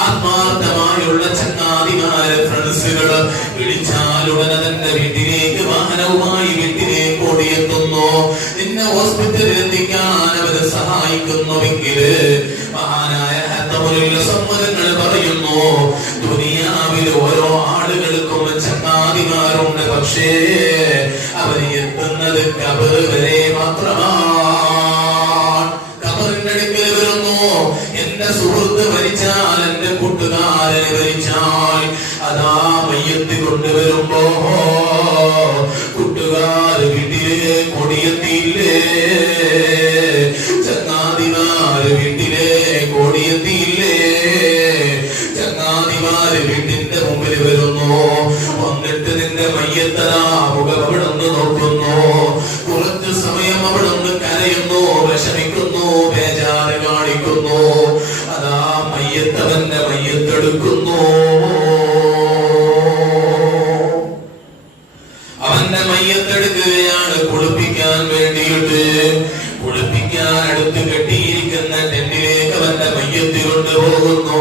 ആത്മാർത്ഥമായുള്ള ചങ്ങാതിമാരെ ഫ്രണ്ട്സുകള് വിളിച്ചാലുടനെ തന്റെ വീട്ടിലേക്ക് വാഹനവുമായി വീട്ടിലേക്ക് ഓടിയെത്തുന്നു. നിന്നെ ഹോസ്പിറ്റലിൽ എത്തിക്കാൻ അവര് സഹായിക്കുന്നുവെങ്കിൽ മഹാനായ സമ്മതങ്ങൾ പറയുന്നു, ദുനിയാവിൽ ഓരോ ആളുകൾക്കും ചങ്ങാതിമാരുണ്ട്. പക്ഷേ അവര് എത്തുന്നത് കബറ് വരെ മാത്രമാണ്. കബറിന്റെ അടുക്കൽ വരുന്നു. എന്റെ സുഹൃത്ത് മരിച്ചാൽ, എന്റെ കൂട്ടുകാരനെ മരിച്ചാൽ, അതാ മയ്യത്ത് കൊണ്ടുവരുമ്പോ കൂട്ടുകാര് വീട്ടിലെ കൊടിയെത്തിയില്ലേ? ചങ്ങാതിമാര് വീട്ടിലെ കൊടിയെത്തിയില്ലേ? ചങ്ങാതിമാര് വീട്ടിന്റെ മുമ്പിൽ വരുന്നു. വന്നിട്ട് നിന്റെ മയ്യത്തതാ മുഖം അവിടെ ഒന്ന് നോക്കുന്നു. കുറച്ചു സമയം അവിടെ ഒന്ന് കരയുന്നു, വിഷമിക്കുന്നു, ബേജാറ് കാണിക്കുന്നു. അതാ മയ്യത്തവന്റെ മയ്യത്തെടുക്കുന്നു. അവന്റെ മയ്യത്തെടുക്കുകയാണ് കുളിപ്പിക്കാൻ വേണ്ടിയിട്ട്. കുളിപ്പിക്കാൻ അടുത്ത് കെട്ടിയിരിക്കുന്ന ടെന്റിലേക്ക് അവന്റെ മയ്യത്ത് കൊണ്ടുപോകുന്നു.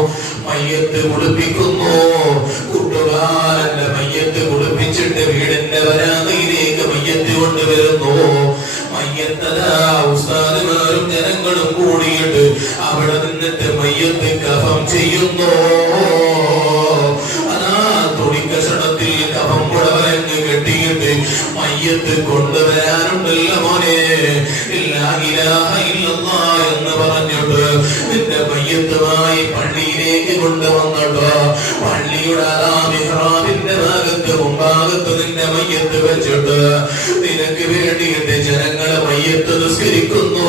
മയ്യത്ത് കുളിപ്പിക്കുന്നു. കൂട്ടുകാരന്റെ മയ്യത്ത് കുളിപ്പിച്ചിട്ട് വീടിന്റെ വരാന്തയിലേക്ക് മയ്യത്ത് കൊണ്ടുവരുന്നു. മയ്യത്തതാ ഉസ്താദുമാരും ജനങ്ങളും കൂടിയിട്ട് അവിടെ നിന്നിട്ട് മയ്യത്ത് കഫം ചെയ്യുന്നു. അതാ തുണിക്കഷണത്തിൽ കഫം പുടവരങ്ങ് കെട്ടിയിട്ട് മയ്യത്ത് കൊണ്ടുവരാനുണ്ടല്ലോ മോനെ. ഇല്ലാ ഇലാഹ ഇല്ലല്ലാഹ് എന്ന് പറഞ്ഞിട്ട് നിന്റെ മയ്യത്തുമായി പള്ളിയിലേക്ക് കൊണ്ടുവന്നിട്ട് പള്ളിയുടെ മിഹ്റാബിന്റെ ഭാഗത്ത് മുമ്പാകത്ത് നിന്റെ മയ്യത്ത് വെച്ചിട്ട് നിനക്ക് വേണ്ടിയിട്ട് ജനങ്ങളെ മയ്യത്ത് നിസ്കരിക്കുന്നു.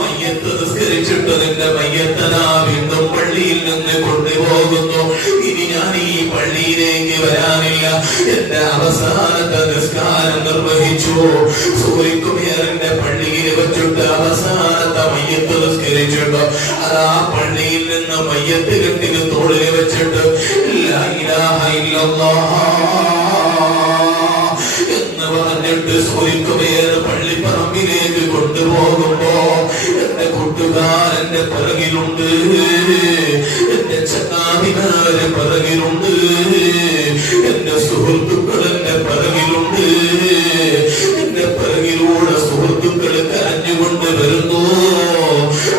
മയ്യത്ത് നിസ്കരിച്ചിട്ട് നിന്റെ മയ്യത്തനാ വീണ്ടും പള്ളിയിൽ നിന്ന് കൊണ്ടുപോകുന്നു. ഇനി ഞാൻ ഈ പള്ളിയിലേക്ക് വരാനില്ല, എന്റെ അവസാനത്തെ നിസ്കാരം നിർവഹിച്ചു. സൂര്യകുമാരന്റെ പള്ളിയിൽ വെച്ചിട്ട് അവസാനത്തെ മയ്യത്ത് നിസ്കരിച്ചിട്ട് അതാ പള്ളിയിൽ നിന്ന് മയ്യത്ത് കെട്ടിന് തോളിൽ വെച്ചിട്ട് ലാ ഇലാഹ ഇല്ലല്ലാഹ് എന്ന് പറഞ്ഞിട്ട് സൂര്യകുമാരൻ പള്ളിപ്പറമ്പിലേക്ക് കൊണ്ടുപോകുമ്പോ എന്റെ കൂട്ടുകാരന്റെ പിറകിലുണ്ട്, എന്റെ ചങ്ങാതിമാരെ പിറകിലുണ്ട്, എന്റെ സുഹൃത്തുക്കൾ എന്റെ പിറകിലുണ്ട്. എന്റെ പിറകിലൂടെ സുഹൃത്തുക്കൾ കരഞ്ഞുകൊണ്ട് വരുന്നു.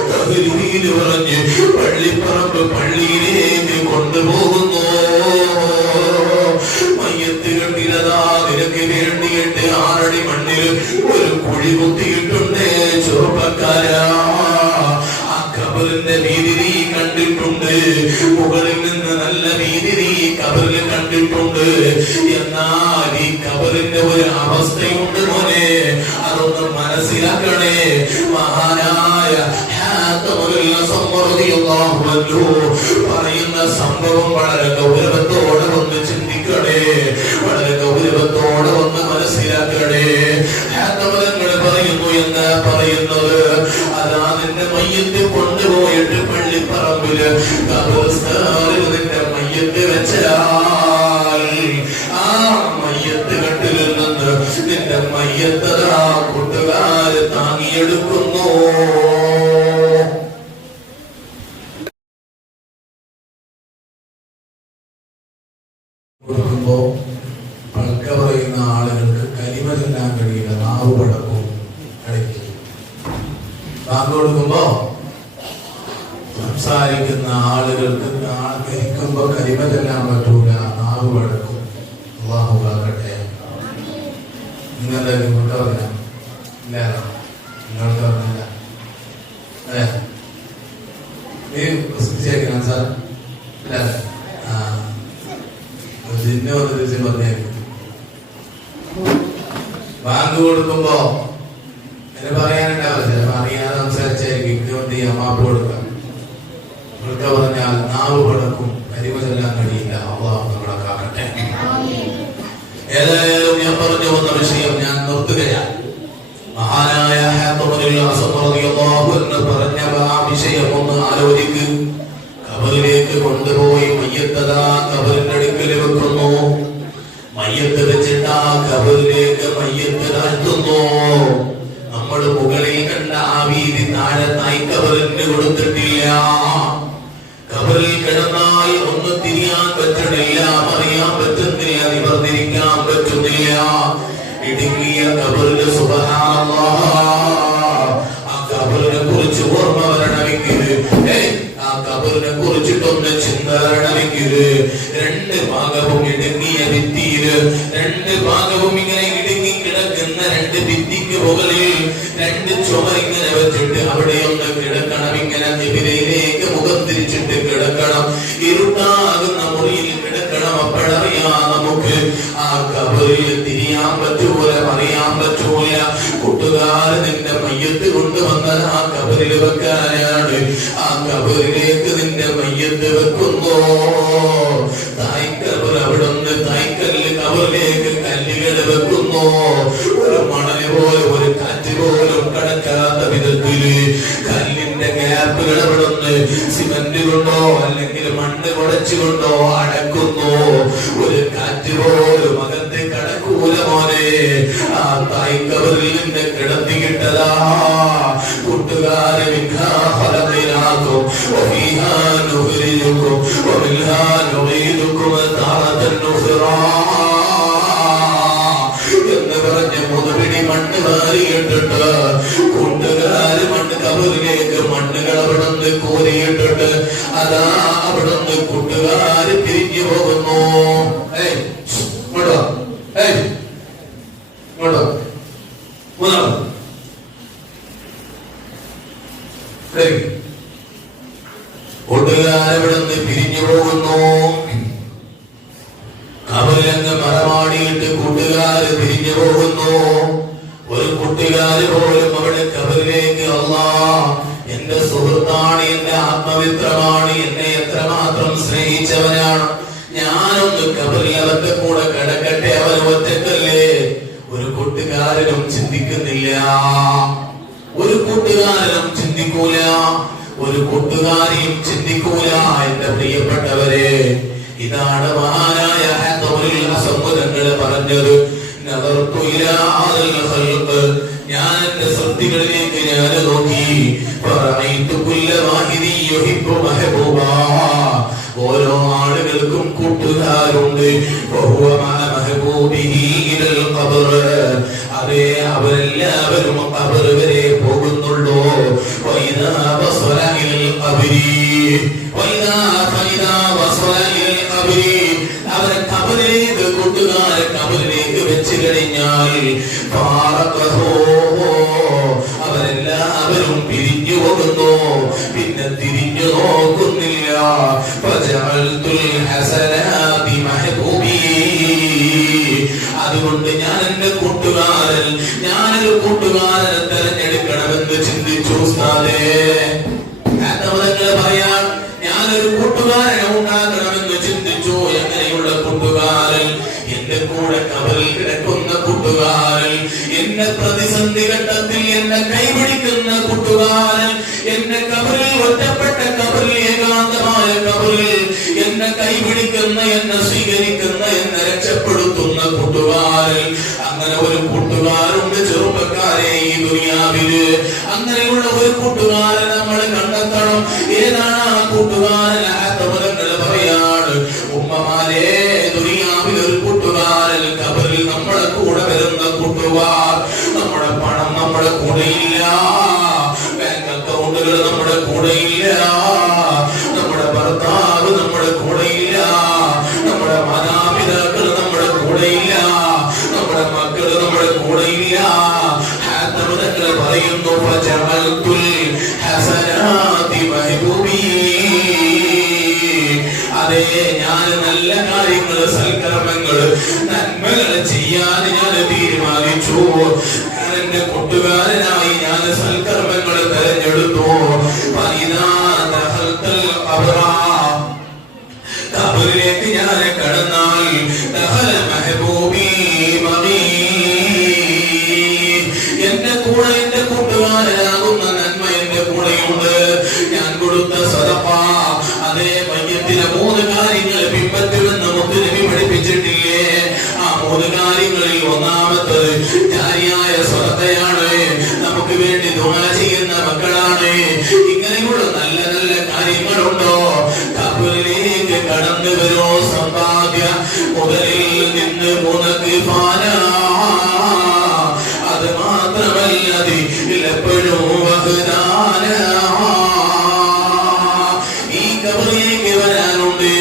തഹ്ലീൽ പറഞ്ഞ് പള്ളിപ്പറമ്പ് പള്ളിയിലേക്ക് കൊണ്ടുപോകുന്നു. മയ്യത്ത് കെട്ടിലതാ നിനക്ക് വേണ്ടിയിട്ട് 6 അടി മണ്ണിൽ ഒരു കുഴി കുത്തിയിട്ടുണ്ട്. ചെറുപ്പക്കാരാ, ആ കബറിന്റെ വീതി നീ കണ്ടിട്ടുണ്ട്. മുകളിൽ നിന്ന് നല്ല വീതി നീ കബറിൽ കണ്ടിട്ടുണ്ട്. എന്നാൽ ഈ കബറിന്റെ ഒരു അവസ്ഥയുണ്ട് മോനെ, അതൊന്ന് മനസ്സിലാക്കണേ. മഹാനായ പറയുന്ന സംഭവം വളരെ ഗൗരവത്തോടെ ഒന്ന് ചിന്തിക്കണേ, വളരെ ഗൗരവത്തോടെ ഒന്ന് മനസ്സിലാക്കണേ. പറയുന്നു എന്താ പറയുന്നത്? അതാ നിന്റെ മയ്യത്ത് കൊണ്ടുപോയിട്ട് പള്ളിപ്പറമ്പില് ഖബർസ്ഥാനിൽ നിന്റെ മയ്യത്ത് വെച്ചാൽ ആ മയ്യത്ത് കെട്ടിൽ നിന്ന് നിന്റെ മയ്യത്തതാ കൂട്ടുകാര് താങ്ങിയെടുക്കുന്നു. കൊടുക്കുമ്പോ പൽക്ക പറയുന്ന ആളുകൾക്ക് കലിമ ചെല്ലാൻ കഴിയില്ല, നാവ് പടക്കും അടയ്ക്കും. ബാങ്ക് കൊടുക്കുമ്പോ സംസാരിക്കുന്ന ആളുകൾക്ക് മരിക്കുമ്പോ കലിമ ചെല്ലാൻ പറ്റൂല, നാവ് പടക്കും. അല്ലാഹു കാക്കട്ടെ. നിങ്ങളുടെ നിങ്ങൾക്ക് പറഞ്ഞ ഇല്ല, നിങ്ങൾക്ക് പറഞ്ഞില്ല അല്ലേ? നീ പ്രസിദ്ധിച്ചേക്കണം സാർ അല്ലേ? ജിന്ന് വന്നിട്ട് പറഞ്ഞേക്കും. ബാങ്ക് കൊടുക്കുമ്പോ എന്നെ പറയാനുണ്ടാവില്ല, ചിലപ്പോ അറിയാതെ സംസാരിച്ചായിരിക്കും അമ്മാപ്പ് കൊടുക്കാം. കൊടുക്ക പറഞ്ഞാൽ നാവ് പടക്കും, കരിമ ചൊല്ലാൻ കഴിയില്ല. അല്ലാഹു നമ്മളെ കാക്കട്ടെ. ഏതായാലും ഞാൻ പറഞ്ഞു വന്ന വിഷയം ഞാൻ നിർത്തുകയാണ്. മഹാനായ പറഞ്ഞ ആ വിഷയം ഒന്ന് ആലോചിക്ക്. കബറിലേക്ക് കൊണ്ടുപോയി മയ്യത്തതാ കബറിന്റെ അടുക്കൽ വെക്കുന്നു. മയ്യത്ത് വെച്ചിട്ട് ആ കബറിലേക്ക് മയ്യത്ത് താഴ്ത്തുന്നു. നമ്മൾ മുകളിൽ കണ്ട ആ വീതി താഴെ കബറിന് കൊടുത്തിട്ടില്ല. കബറിൽ കിടന്നാൽ ഒന്ന് തിരിയാൻ പറ്റണില്ല, അറിയാൻ പറ്റുന്നില്ല, നിവർന്നിരിക്കാൻ പറ്റുന്നില്ല. ഇടുങ്ങിയ കബറിന് സുബ്ഹാനല്ലാഹ്, ആ കബറിനെ കുറിച്ച് ഓർമ്മ വരണമെങ്കിൽ, ആ കബറിനെ കുറിച്ചിട്ടൊന്ന് ചിന്ത വരണമെങ്കിൽ 2 ഭാഗവും ഇടുങ്ങിയ ഭിത്തിയില്, 2 ഭാഗവും ഇങ്ങനെ ഇടുങ്ങി കിടക്കുന്ന 2 ഭിത്തിക്ക് മുകളിൽ 2 ചുമരിങ്ങനെ വെച്ചിട്ട് അവിടെ ഒന്ന് കിടക്കണം. ഇങ്ങനെ എതിരയിലേക്ക് മുഖം തിരിച്ചിട്ട് കിടക്കണം. ഇരുട്ടാകുന്ന മുറിയിൽ കിടക്കണം. അപ്പോഴറിയാം നമുക്ക് ആ കബറിൽ തിരിയാൻ പറ്റൂല, അറിയാൻ പറ്റൂല. കൂട്ടുകാരൻ നിന്റെ മയ്യത്ത് കൊണ്ടുവന്നാൽ ആ കബറിൽ വെക്കാനാണ്. ആ കബറിലേക്ക് നിന്റെ മയ്യത്ത് വെക്കുന്നു. തായ്ക്കബർ അവിടെ ഒന്ന് തായ്ക്കല്ല റാഹത്തായി കബറിൽ നിന്ന് കിടത്തിയിട്ടതാ. കൂട്ടുകാരെ മിൻഹാ ഖലഖനാകും വഫീഹാ നുഖ്രിജുകും വമിൻഹാ നുഈദുകും താറതൻ ഉഖ്റാ എന്ന് പറഞ്ഞ് മുതുപിടി മണ്ണ് വാരിയിട്ടിട്ട് കൂട്ടുകാര് മണ്ണ് കബറിലേക്ക് മണ്ണുകൾ അവിടെ നിന്ന് കോരിയിട്ടിട്ട് അതാ അവിടെ നിന്ന് കൂട്ടുകാര് തിരിഞ്ഞു പോകുന്നു. കൂട്ടുകാരവിടെ നിന്ന് പിരിഞ്ഞു പോകുന്നു. കബറിലങ്ങ് മറമാടിയിട്ട് കൂട്ടുകാര് പിരിഞ്ഞു പോകുന്നു. ഒരു കൂട്ടുകാര് പോലും അവിടെ കബറിലേക്ക് അല്ലാ എന്റെ സുഹൃത്താണ്, എന്റെ ആത്മമിത്രമാണ്, എന്നെ എത്രമാത്രം സ്നേഹിച്ചവനാണ്, ഞാനൊന്ന് കബറിൽ അവന്റെ കൂടെ കിടക്കട്ടെ, അവൻ ഒറ്റക്കല്ലേ, ഒരു കൂട്ടുകാരനും ചിന്തിക്കുന്നില്ല. ഒരു കൂട്ടുകാരനും ചിന്തിക്കൂല, ഒരു കൂട്ടുകാരിയും ചിന്തിക്കൂല. എന്റെ പ്രിയപ്പെട്ടവരെ, ഇതാണ് മഹാനായ സമ്മതങ്ങൾ പറഞ്ഞത്. ഞാൻ എന്റെ സൃഷ്ടികളിലേക്ക് ഞാൻ നോക്കി, ഓരോ ആളുകൾക്കും കൂട്ടുകാരുണ്ട്. അതേ, അവരെല്ലാവരും ഖബർ വരെ പോകുന്നുള്ളൂ. അവരെ കബറിലേക്ക് കൂട്ടുകാരെ കബറിലേക്ക് വെച്ച് കഴിഞ്ഞാൽ അവരെല്ലാവരും പിരിഞ്ഞു പോകുന്നു, പിന്നെ തിരിഞ്ഞു നോക്കുന്നില്ല. അതുകൊണ്ട് ഞാൻ എന്റെ കൂട്ടുകാരൻ, ഞാനൊരു കൂട്ടുകാരനെ തെരഞ്ഞെടുക്കണമെന്ന് ചിന്തിച്ചു. പറയാൻ ഞാനൊരു കൂട്ടുകാരനെ ഉണ്ടാക്കണമെന്ന് ചിന്തിച്ചു. എങ്ങനെയുള്ള കൂട്ടുകാരൻ? എന്റെ കൂടെ കബറിൽ കിടക്കുന്ന കൂട്ടുകാരൻ, എന്റെ പ്രതിസന്ധി ഘട്ടത്തിൽ എന്നെ കൈപിടിക്കുന്ന കൂട്ടുകാരൻ, എന്റെ കബറിൽ ഒറ്റപ്പെട്ട കബറിൽ, ഏകാന്തമായ കബറിൽ എന്നെ കൈപിടിക്കുന്ന, എന്നെ സ്വീകരിക്കുന്ന, എന്നെ രക്ഷപ്പെടുത്തുന്ന കൂട്ടുകാരൻ. അങ്ങനെ ഒരു കൂട്ടുകാരുണ്ട് ചെറുപ്പക്കാരെ ഈ ദുനിയാവില്. അങ്ങനെയുള്ള ഒരു കൂട്ടുകാരൻ നമ്മൾ കണ്ടെത്തണം. ഏതാണ് ആ കൂട്ടുകാരൻ? പറയാണ് ഉമ്മമാരെ, ദുനിയാവിൽ ഒരു കൂട്ടുകാരൻ, കബറിൽ നമ്മുടെ കൂടെ വരുന്ന കൂട്ടുകാർ. നമ്മുടെ പണം നമ്മുടെ കൂടെയില്ല, ബാങ്ക് അക്കൗണ്ടുകൾ നമ്മുടെ കൂടെയില്ല, നമ്മുടെ ഭർത്താവ് നമ്മുടെ കൂടെയില്ല, നമ്മുടെ മാതാപിതാക്കൾ നമ്മുടെ കൂടെയില്ല, നമ്മുടെ മക്കള് നമ്മുടെ കൂടെയില്ല. പറയുന്നു അതെ, ഞാൻ നല്ല കാര്യങ്ങൾ, സൽക്കർമ്മങ്ങൾ, നന്മകൾ ചെയ്യാൻ ഞാൻ തീരുമാനിച്ചു. എന്റെ കൂട്ടുകാരനായി ഞാൻ സൽക്കർമ്മങ്ങൾ തെരഞ്ഞെടുത്തു. കബറിലേക്ക് ഞാൻ കടന്നാൽ എന്റെ കൂടെ എന്റെ കൂട്ടുകാരനാകുന്ന നന്മ എന്റെ കൂടെയുണ്ട്. ഞാൻ കൊടുത്ത സദഖ, അതേ മയ്യത്തിന് 3 കാര്യങ്ങൾ പിൻപറ്റുമെന്ന് നമുക്ക് നബി പഠിപ്പിച്ചിട്ടില്ലേ? ആ 3 കാര്യങ്ങളിൽ ഒന്നാമത്തത് ജാരിയായ സദഖയാണ്. നമുക്ക് വേണ്ടി ദുആ ചെയ്യുന്ന മക്കളാണ്. ഇങ്ങനെയുള്ള നല്ല നല്ല കാര്യങ്ങളുണ്ടോ? കബറിലേക്ക് കടന്നു വരോ സമ്പാദ്യ മുതലിൽ നിന്ന് 3 കിഫാന. അത് മാത്രമല്ല, എപ്പോഴും ഈ കബറിലേക്ക് വരാനുണ്ട്.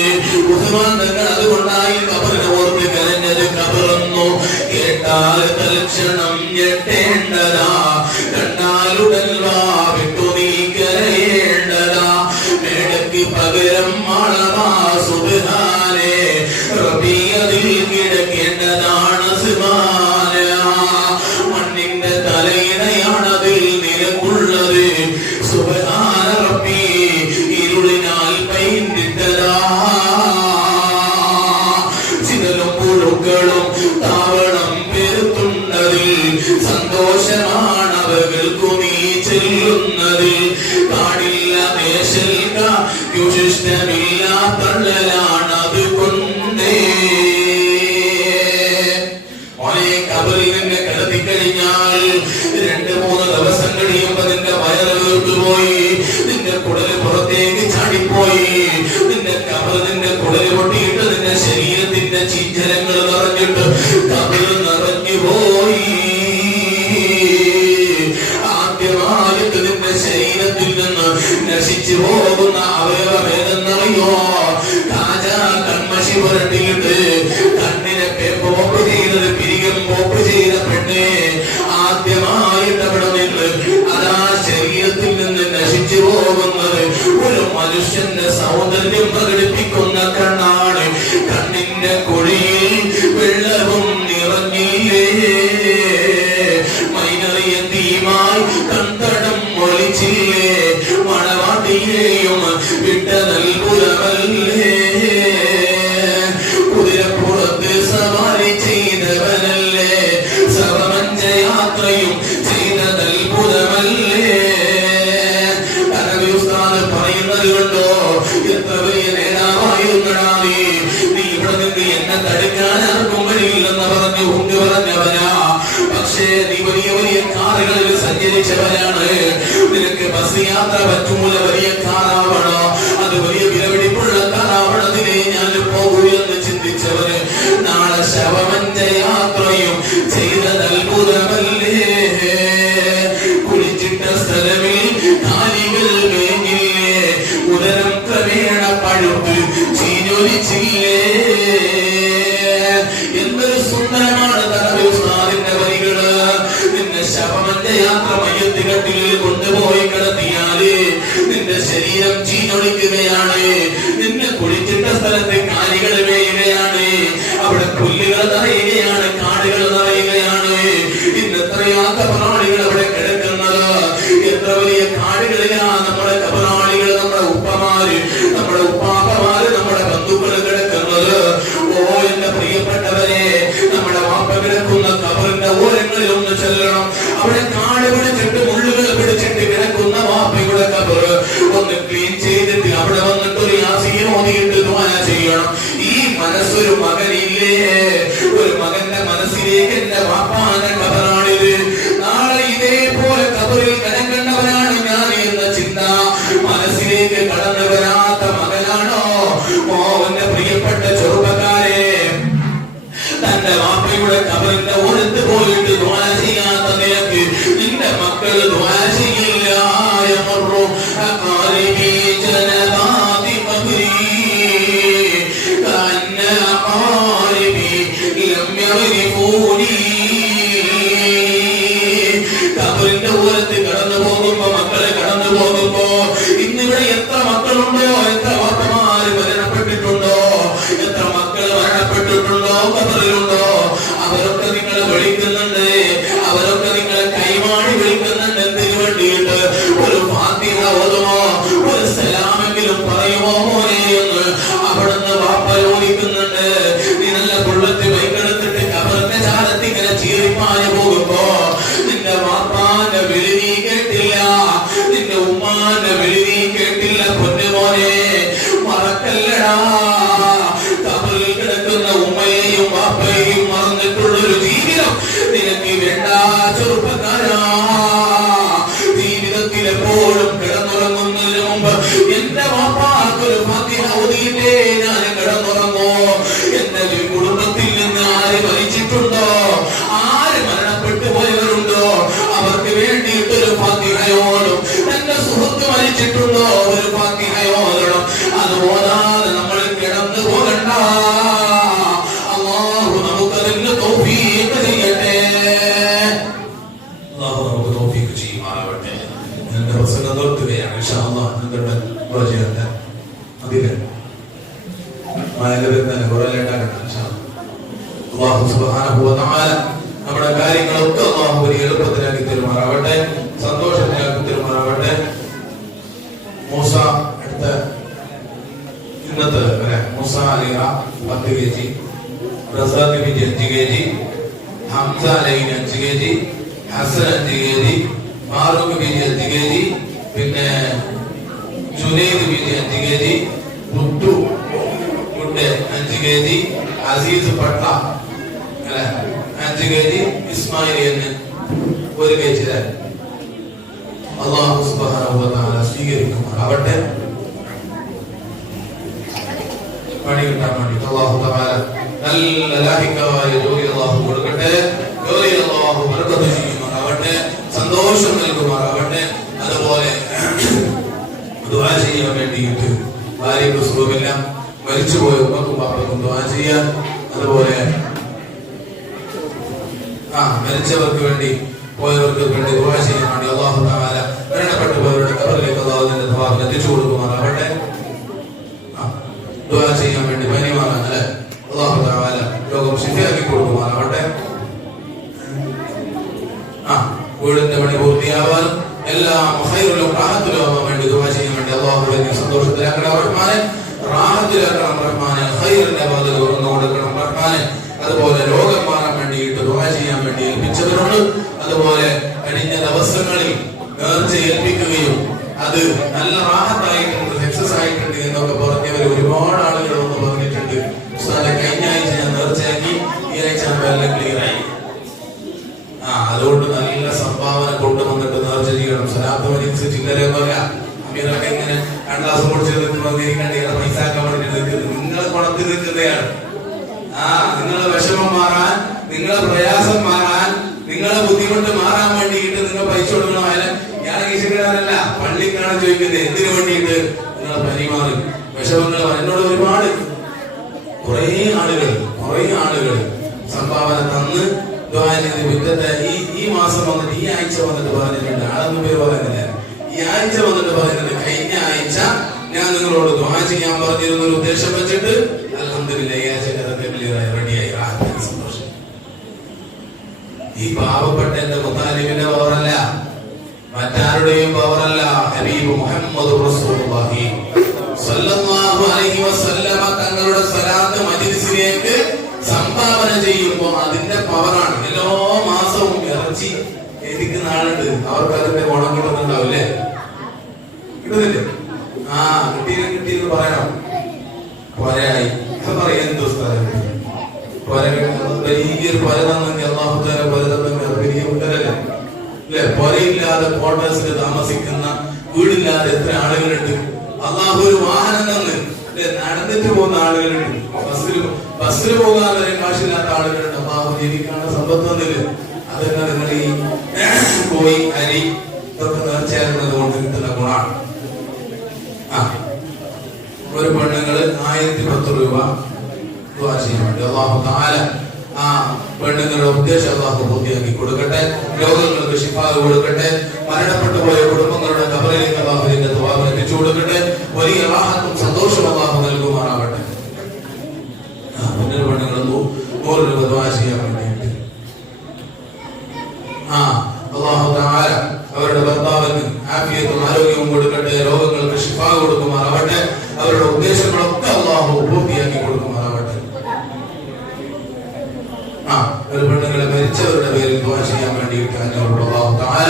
അതുകൊണ്ടായി കബറിനെ ഓർത്ത് കരഞ്ഞത്. കബറന്നു കേട്ടാൽ തൽക്ഷണം ഞെട്ടേണ്ടതാ, കണ്ടാലുടൻ വാ വിട്ടു നീ കരയേണ്ടതാ. മേടക്ക് പകരം മാളമാ സുബ്ഹാനേ, റബ്ബി അതിൽ കിടക്കേണ്ടതാണ് സുബ്ഹാന. മണ്ണിന്റെ തലയിണയാണതിൽ നിലക്കുള്ളത്. സുബ്ഹാന റബ്ബി, ഇരുളിനാൽ പെയിന്റിട്ടതാ. ചിതലും പുഴുക്കളും താവളം പെരുത്തുന്നതിൽ സന്തോഷമാണ് അവകൾക്കു നീ ചെല്ലുന്നതിൽ. കാടില്ല ദേശൽക്ക യുഷിഷ്ടമില്ല തള്ളലാണ് അതുകൊണ്ടേ. കബറിൽ നിന്ന് കിടത്തിക്ക കബർ നിറഞ്ഞു പോയി. ആദ്യമായിട്ട് നിന്റെ ശരീരത്തിൽ നിന്ന് നശിച്ചു പോകുന്ന അവയവം ഏതെന്നറിയോ? കാജ കൺമഷി പുരട്ടിയിട്ട് കണ്ണിനെ പോപ്പ് ചെയ്തത് പിരികം പോപ്പ് ചെയ്ത പെണ്ണെ, ആദ്യമായിട്ട് അവിടെ നിന്ന് അതാ ശരീരത്തിൽ നിന്ന് നശിച്ചു പോകുന്നത് ഒരു മനുഷ്യന്റെ സൗന്ദര്യം പ്രകടിപ്പിക്കുന്ന കണ്ണാണ്. കണ്ണിന്റെ കുഴിയിൽ വെള്ളവും നിറഞ്ഞില്ലേ, മൈനറിയ തീമായി കൺതടം ഒളിച്ചില്ലേ, മണവാട്ടിയെയും വിട്ട നൽകുലമല്ലേ, കുതിരപ്പുറത്ത് സവാരി ചെയ്തവനല്ലേ, സവമഞ്ചയാത്രയും ചെയ്ത നൽകുലമല്ലേ. ഉസ്താദ് പറയുന്നത് കൊണ്ടോ എത്ര വലിയ നേതാവായിരുന്നടാ നീ ഇവിടെ നിന്ന് എന്നെ തടുക്കാൻ ആർക്കും കഴിയില്ലെന്ന് പറഞ്ഞു കൊണ്ട് പറഞ്ഞവനാ. പക്ഷേ നീ വലിയ വലിയ കാറുകളിൽ സഞ്ചരിച്ചവരാണ്, നിനക്ക് ബസ് യാത്ര പറ്റൂല, വലിയ കാറാവണോ, അത് വലിയ വിലപിടിപ്പുള്ള കാറാവണം, അതിനെ ഞാൻ പോകൂ എന്ന് ചിന്തിച്ചവര് നാളെ ശവമഞ്ച യാത്രയും ചെയ്ത അത്ഭുതമല്ലേ. കുളിച്ചിട്ട സ്ഥലമിൽ കാലികൾ മേഞ്ഞില്ലേ, ഉദരം ക്രമേണ പഴുത്ത് ചീഞ്ഞൊലിച്ചില്ലേ. എന്തൊരു സുന്ദരമാണ് തനവി ഉസ്താദിന്റെ വരികള്. നിന്നെ ശവമഞ്ച യാത്ര മയ്യത്തുകട്ടിലിൽ കൊണ്ടുപോയി കിടത്തിയാല് നിന്റെ ശരീരം ചീഞ്ഞൊലിക്കുകയാണ്, നിന്നെ കുളിച്ചിട്ട സ്ഥലത്ത് കാലികൾ മേയുകയാണ്, അവിടെ പുല്ലുകൾ നിറയുകയാണ്, കാടുകൾ നിറയുകയാണ്. ഇന്ന് എത്രയാ കബറാളികൾ അവിടെ കിടക്കുന്നത്, എത്ര വലിയ കാടുകളിലാ നമ്മുടെ കബറാളികൾ, നമ്മുടെ ഉപ്പമാര്, നമ്മുടെ ഉപ്പാപ്പമാര്, നമ്മുടെ ബന്ധുക്കൾ കിടക്കുന്നത്. ഓ എന്റെ പ്രിയപ്പെട്ടവരെ, നമ്മുടെ വാപ്പ കിടക്കുന്ന കബറിന്റെ ഓരങ്ങളിൽ ഒന്ന് ചെല്ലണം. അവിടെ കാട് പിടിച്ചിട്ട് മുള്ളുകൾ പിടിച്ചിട്ട് കിടക്കുന്ന വാപ്പയുടെ കബർ ഒന്ന് ക്ലീൻ ചെയ്തിട്ട് അവിടെ വന്നിട്ട് ഒരു യാസീൻ ഓതിയിട്ട് ദുആ ചെയ്യണം. ഈ മനസ്സൊരു മകനില്ലേ, ഒരു മകന്റെ മനസ്സിലേക്ക് എന്റെ വാപ്പാന്റെ കബറാണിത്, നാളെ ഇതേപോലെ കബറിൽ കിടക്കേണ്ടവനാണ് ഞാൻ എന്ന ചിന്ത മനസ്സിലേക്ക് കടന്നു വരാത്ത മകനാണോ? മോന്റെ പ്രിയപ്പെട്ട ചെറുപ്പക്കാരെ, തന്റെ വാപ്പയുടെ കബറിന്റെ ഓരത്ത് പോയിട്ട് ദുആ ചെയ്യാത്ത നിനക്ക് നിന്റെ മക്കൾ ദുആ ചെയ്യില്ല. യമറു അഖാരിബി ജനബാതി ഖബ്രി കഅന്ന അഖാരിബി ലം യഗ്രിഫൂനി. കബറിന്റെ ഓരത്ത് കടന്നു പോകുമ്പോ, മക്കളെ കടന്നു പോകുമ്പോ, ഇന്നിവിടെ എത്ര മക്കളുണ്ടോ, എത്ര വാപ്പമാര് മരണപ്പെട്ടിട്ടുണ്ടോ, എത്ര മക്കൾ മരണപ്പെട്ടിട്ടുണ്ടോ, കബറിലുണ്ടോ, അവരൊക്കെ നിങ്ങളെ വിളിക്കുന്നുണ്ട്, അവരൊക്കെ നിങ്ങളെ കൈമാടി വിളിക്കുന്നുണ്ട്. എന്തിനു വേണ്ടിയിട്ട്? ഒരു ഫാത്തിഹ ഓതുമോ, ഒരു സലാമെങ്കിലും പറയുമോ മോനെ എന്ന് അവിടുന്ന് വാപ്പ ചോദിക്കുന്നുണ്ട്. നീ നല്ല ബുള്ളറ്റ് ബൈക്കെടുത്തിട്ട് കബറിന്റെ ചാലത്ത് ഇങ്ങനെ ചീറിപ്പാഞ്ഞു പോകുമ്പോ നിന്റെ വാപ്പാന്റെ വിളി നീ കേട്ടില്ല, നിന്റെ ഉമ്മാന്റെ വിളി നീ കേട്ടില്ല. പൊന്നുമോനെ മറക്കല്ലടാ, കബറിൽ കിടക്കുന്ന ഉമ്മയെയും വാപ്പയെയും മറന്നിട്ടുള്ളൊരു ജീവിതം നിനക്ക് വേണ്ട ചെറുപ്പക്കാരാ. ജീവിതത്തിൽ എപ്പോഴും കിടന്നുറങ്ങുന്നതിന് മുമ്പ് എന്റെ വാപ്പാക്കൊരു ഫാത്തിഹ ഓതിയിട്ടേ ഞാൻ കിടന്നുറങ്ങോ. എന്റെ കുടുംബത്തിൽ നിന്ന് ആര് മരിച്ചിട്ടുണ്ടോ, ആര് മരണപ്പെട്ടു പോയവരുണ്ടോ, അവർക്ക് വേണ്ടിയിട്ടൊരു ഫാത്തിഹയോടും. എന്റെ സുഹൃത്ത് മരിച്ചിട്ടുണ്ടോ, ഒരു ഫാത്തിഹയോദണം. അത് ഓതാതെ നമ്മൾ കിടന്നു പോകണ്ട. അല്ലാഹു നമുക്കതിന് തൗഫീഖ് ചെയ്യട്ടെ. അല്ലാഹു നമുക്ക് തൗഫീഖ് ചെയ്യുമാറാവട്ടെ. എന്റെ പ്രസംഗം നിർത്തുകയാണ്. ഇൻഷാ അല്ലാഹ് നിങ്ങളുടെ ദുആ ചെയ്യട്ടെ. അതിലെ മലബന്ധന കുറലേണ്ടാകട്ടെ. ഇൻഷാ അല്ലാഹ് അല്ലാഹു സുബ്ഹാനഹു വ തആല നമ്മുടെ കാര്യങ്ങളൊക്കെ അല്ലാഹു വലിയ എളുപ്പത്തിലാക്കി തരുമാറാവട്ടെ, സന്തോഷത്തിലാക്കി തരുമാറാവട്ടെ. മൂസ അടുത്ത ഇന്നത്തെ മൂസ അലിഹ 10 kg, റസാഖ് ബിജി 5 kg, ഹംസ അലൈഹി 5 kg, Hasan 5 kg, Farooq Biji 5 kg, പിന്നെ ജുനൈദ് ബിജി 5 kg, മുത്തു മുട്ടെ 5 kg, അസീസ് പട്ട 5 kg, ഇസ്മായിലിയന് 1 kg. അല്ലാഹു സുബ്ഹാനഹു വ തആല സ്വീകരിക്കുമാറാവട്ടെ. പണി കിട്ടാൻ വേണ്ടി അല്ലാഹു തആല നല്ല ലാഹികമായ ജോലി അല്ലാഹു കൊടുക്കട്ടെ. ജോലി അല്ലാഹു ബർക്കത്ത് ചെയ്യുമാറാവട്ടെ, സന്തോഷം നൽകുമാറാവട്ടെ. അതുപോലെ ദുആ ചെയ്യാൻ വേണ്ടിയിട്ട് ഭാര്യയ്ക്ക് സുഖമില്ല, മരിച്ചുപോയ ഉമ്മക്കും പാപ്പക്കും ദുആ ചെയ്യാൻ. അതുപോലെ മരിച്ചവർക്ക് വേണ്ടി പോയവർക്ക് വേണ്ടി ദുആ ചെയ്യാൻ വേണ്ടി അല്ലാഹു തആല മരണപ്പെട്ടു പോയവരുടെ ഖബറിലേക്ക് അല്ലാഹുവിന്റെ ദുആ എത്തിച്ചു കൊടുക്കുമാറാവട്ടെ. ദുആ ചെയ്യാൻ വേണ്ടി പനിമാറാൻ അല്ലാഹു തആല രോഗം ശിഫയാക്കി കൊടുക്കുമാറാവട്ടെ. വീടിന്റെ പണി പൂർത്തിയാവാനും എല്ലാം ഖൈറിലും റാഹത്തിലും ആവാൻ വേണ്ടി ദുആ ചെയ്യാൻ വേണ്ടി അല്ലാഹുവിനെ സന്തോഷത്തിലാക്കണം റഹ്മാനെ, റാഹത്തിലാക്കണം റഹ്മാനെ, ഖൈറിന്റെ വാതിൽ തുറന്നു കൊടുക്കണം റഹ്മാനെ. അതുപോലെ രോഗം മാറാൻ വേണ്ടിയിട്ട് ദുആ ചെയ്യാൻ വേണ്ടി ഏൽപ്പിച്ചവരുണ്ട്. അതുപോലെ കഴിഞ്ഞ ദിവസങ്ങളിൽ നേർച്ച ഏൽപ്പിക്കുകയും അത് നല്ല റാഹത്തായിട്ടുണ്ട്, സക്സസ് ആയിട്ടുണ്ട് എന്നൊക്കെ പറഞ്ഞവർ ഒരുപാട് ആളുകൾ ഒന്ന് പറഞ്ഞിട്ടുണ്ട്. കഴിഞ്ഞ ആഴ്ച ഞാൻ നേർച്ചയാക്കി, ഈ ആഴ്ച എല്ലാം ക്ലിയർ ആയി. അതുകൊണ്ട് നല്ല സംഭാവന കൊണ്ടുവന്നിട്ട് നേർച്ച ചെയ്യണം. സലാത്ത് മരിച്ച് ചില്ലരെ പറയാം അമീറൊക്കെ ഇങ്ങനെ കണ്ടാസം പൊടിച്ച് നിൽക്കുന്നത് പൈസ ആക്കാൻ വേണ്ടിട്ട് നിൽക്കുന്നത് നിങ്ങളെ കുളത്തിൽ നിൽക്കുന്നതാണ്. നിങ്ങളെ വിഷമം മാറാൻ, നിങ്ങളെ പ്രയാസം മാറാൻ, നിങ്ങളെ ബുദ്ധിമുട്ട് മാറാൻ വേണ്ടിയിട്ട് നിങ്ങൾ പൈസ കൊടുക്കണം. ഞാൻ ഈശ്വരനല്ല, പള്ളിക്കാണ് ചോദിക്കുന്നത് എന്തിനു വേണ്ടിയിട്ട് നിങ്ങളെ പരിമാറി വിഷമങ്ങൾ. എന്നോട് ഒരുപാട് കുറെ ആളുകൾ സംഭാവന തന്ന് പിറ്റത്തെ ഈ മാസം വന്നിട്ട് ഈ ആഴ്ച വന്നിട്ട് പറഞ്ഞിട്ടുണ്ട്. ആളൊന്നും പേര് പറയുന്നില്ല. ഈ ആഴ്ച വന്നിട്ട് പറയുന്നുണ്ട് കഴിഞ്ഞ ആഴ്ച ഞാൻ നിങ്ങളോട് ദുആ ചെയ്യാൻ പറഞ്ഞിരുന്ന ഒരു ഉദ്ദേശം വെച്ചിട്ട് അൽഹംദുലില്ലാഹ് ഈ ആഴ്ച അതൊക്കെ ക്ലിയറായി, റെഡിയായി. സന്തോഷം. ഈ പാവപ്പെട്ട എന്റെ മുത്താലിബിന്റെ പവറല്ല, മറ്റാരുടെയും പവറല്ല. ഹബീബ് മുഹമ്മദ് റസൂലുള്ളാഹി സ്വല്ലല്ലാഹു അലൈഹി വസല്ലമ തങ്ങളുടെ സ്വലാത്ത് മജ്ലിസിലേക്ക് സംഭാവന ചെയ്യുമ്പോൾ അതിന്റെ പവറാണ്. എല്ലാ മാസവും ഇറച്ചി എത്തിക്കുന്ന ആളുണ്ട്, അവർക്ക് അതിന്റെ ഗുണം കിട്ടുന്നുണ്ടാവില്ലേ? കിട്ടുന്നില്ലേ? കിട്ടിയെന്ന് പറയണം. പോരായി പറയാൻ എന്തോ സ്ഥലം വലിയൊരു പര തന്നെങ്കിൽ അള്ളാഹുത്താല പര തന്നെങ്കിൽ വലിയ ഉത്തരല്ലേ അല്ലെ? പൊരയില്ലാതെ ക്വാർട്ടേഴ്സിൽ താമസിക്കുന്ന, വീടില്ലാതെ എത്ര ആളുകളുണ്ട്. അള്ളാഹു ഒരു വാഹനം തന്ന് നടന്നിട്ട് പോകുന്ന ആളുകളുണ്ട്, ബസ്സിൽ പോകാൻ വരെ കാശില്ലാത്ത ആളുകളുണ്ട്. അള്ളാഹു ജീവിക്കാനുള്ള സമ്പത്ത് തന്നില്ല. അതൊക്കെ നിങ്ങൾ ഈ പോയി അരി ഇതൊക്കെ നേർച്ചയാകുന്നത് കൊണ്ട് കിട്ടുന്ന ഗുണമാണ്. ഒരു പെണ്ണുങ്ങള് 1010 രൂപ ദുആ ചെയ്യാൻ വേണ്ടി അല്ലാഹു തആല ആ പെണ്ണുങ്ങളുടെ ഉദ്ദേശം അല്ലാഹു പൂർത്തിയാക്കി കൊടുക്കട്ടെ. രോഗങ്ങൾക്ക് ശിഫാ കൊടുക്കട്ടെ. മരണപ്പെട്ടു പോയ കുടുംബങ്ങളുടെ ഖബറിലേക്ക് അല്ലാഹുവിന്റെ ദുആ എത്തിച്ചു കൊടുക്കട്ടെ. വലിയ റാഹത്തും സന്തോഷവും അല്ലാഹു നൽകുമാറാവട്ടെ. പെണ്ണുങ്ങൾ 100 രൂപ ദുആ ചെയ്യാൻ വേണ്ടിയിട്ട് അല്ലാഹു തആല അവരുടെ ഭർത്താവിന് ആഫിയത്തും ആരോഗ്യവും കൊടുക്കട്ടെ. രോഗങ്ങൾക്ക് ശിഫാ കൊടുക്കുമാറാവട്ടെ. അവരുടെ ഉദ്ദേശങ്ങളൊക്കെ അല്ലാഹു പൂർത്തിയാക്കി കൊടുക്കുമാറാവട്ടെ. ഒരു പെണ്ണുങ്ങളെ മരിച്ചവരുടെ പേരിൽ ദുആ ചെയ്യാൻ വേണ്ടിയിട്ട് അല്ലാഹു തആല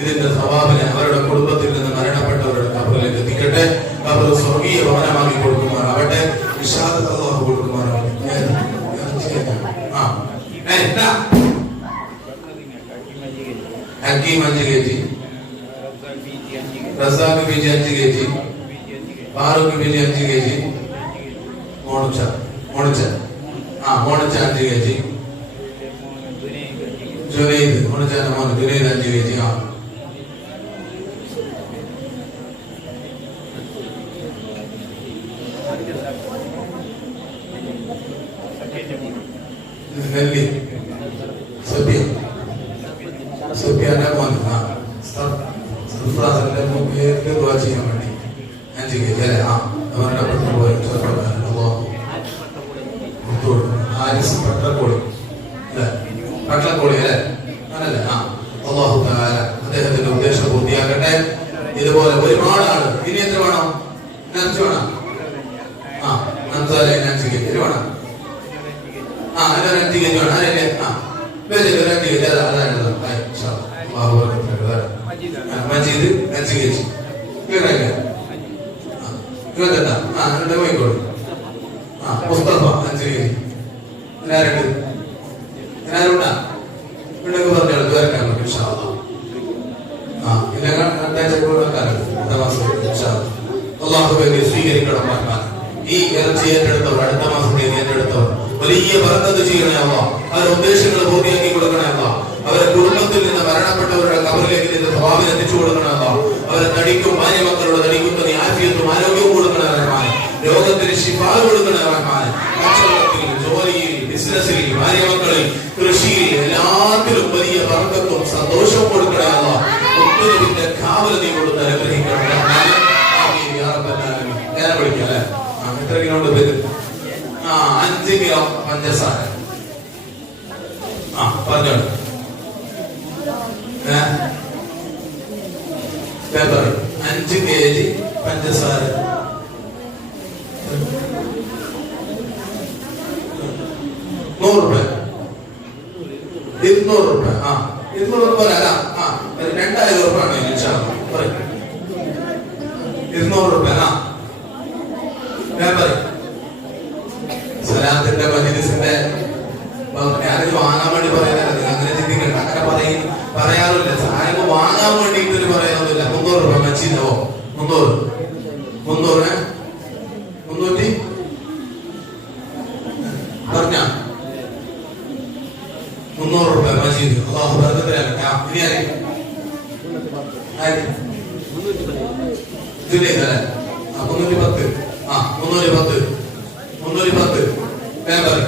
ഇതിന്റെ സവാബിനെ അവരുടെ കുടുംബത്തിൽ നിന്ന് മരണപ്പെട്ടവരുടെ ഖബറിലേക്ക് എത്തിക്കട്ടെ. ഖബർ സ്വർഗീയ ഭവനമാക്കി കൊടുക്കുമാറാവട്ടെ. ഇശാദത്ത് അല്ലാഹു കൊടുക്കുമാറാവട്ടെ. ഹക്കീം 5 kg, റസാഖ് ബീജി 5 kg, ഫാറൂഖ് ബീജി 5 kg, മോണിച്ച 5 kg, ജുനൈദ് മോണിച്ചാന്റെ മോൻ ജുനൈദ് 5 kg. നെല്ലി സുഫിയാന്റെ മോൻ ദുആ ചെയ്യാൻ വേണ്ടി 5 kg അല്ലേ? അവരുടെ പോയ ഹാരിസ് പട്ടക്കോളി അല്ലേ? ആണല്ലേ? അല്ലാഹു തആല അദ്ദേഹത്തിന്റെ ഉദ്ദേശം പൂർത്തിയാക്കട്ടെ. ഇതുപോലെ ഒരുപാട് ആള്. ഇനി എത്ര വേണം? 5 വേണം. 5 kg വേണം. 5 kg വേണം. ആരല്ലേ? 5 kg Majeed 5 kg Kozhikode. Mustafa 5 kg. ആരുണ്ടാ വീടൊക്കെ പറഞ്ഞോളൂ. ദ്വാരക്കാൻ പറ്റും അള്ളാഹുവേ സ്വീകരിക്കണം. ഈ ഇറച്ചി ഏറ്റെടുത്തവർ, അടുത്ത മാസം ഏറ്റെടുത്തവർ വലിയ തനിക്കും ഭാര്യ മക്കളുടെ തനിക്കും നീ ആഫിയത്തും ആരോഗ്യവും കൊടുക്കണ റഹ്മാൻ. രോഗത്തിന് ശിഫാ കൊടുക്കണ റഹ്മാൻ. കച്ചവടത്തിൽ, ജോലിയിൽ, ബിസിനസ്സിൽ, ഭാര്യ മക്കളിൽ, കൃഷിയിൽ എല്ലാത്തിലും വലിയ ബർക്കത്തും സന്തോഷവും കൊടുക്കണ അല്ലാഹ്. മുത്തുനബിയുടെ കാവൽ നീ കൊടുത്ത് അനുഗ്രഹിക്കണം റഹ്മാൻ. ആമീൻ യാ റബ്ബൽ ആലമീൻ. ഞാൻ വിളിക്കാം അല്ലേ? എത്ര കിലോ ഉണ്ട് പേര്? 5 കിലോ പഞ്ചസാര. പറഞ്ഞോളൂ. പേപ്പർ 5 kg പഞ്ചസാര. 100 രൂപ. 200 രൂപ. 200 രൂപ അല്ല. 2000 രൂപ ആണ്. 200 രൂപ. പേപ്പർ സ്വലാത്തിന്റെ മജ്‌ലിസിന്റെ ഞാനിത് വാങ്ങാൻ വേണ്ടി പറയുന്നത്. അങ്ങനെ ചിന്തിക്കണ്ട. അങ്ങനെ പറയാറില്ല. സാധനം വാങ്ങാൻ വേണ്ടിയിട്ട് പറയുന്നില്ല. 300 രൂപ മച്ചീന്നോ? 300 300 പറഞ്ഞ 300 രൂപ മജീദ്. അല്ലാഹു ബർക്കത്തിലാക്കട്ടെ. ഇനി ആരെയും ഇതിലേക്കല്ലേ? 310. 310 പേപ്പർ.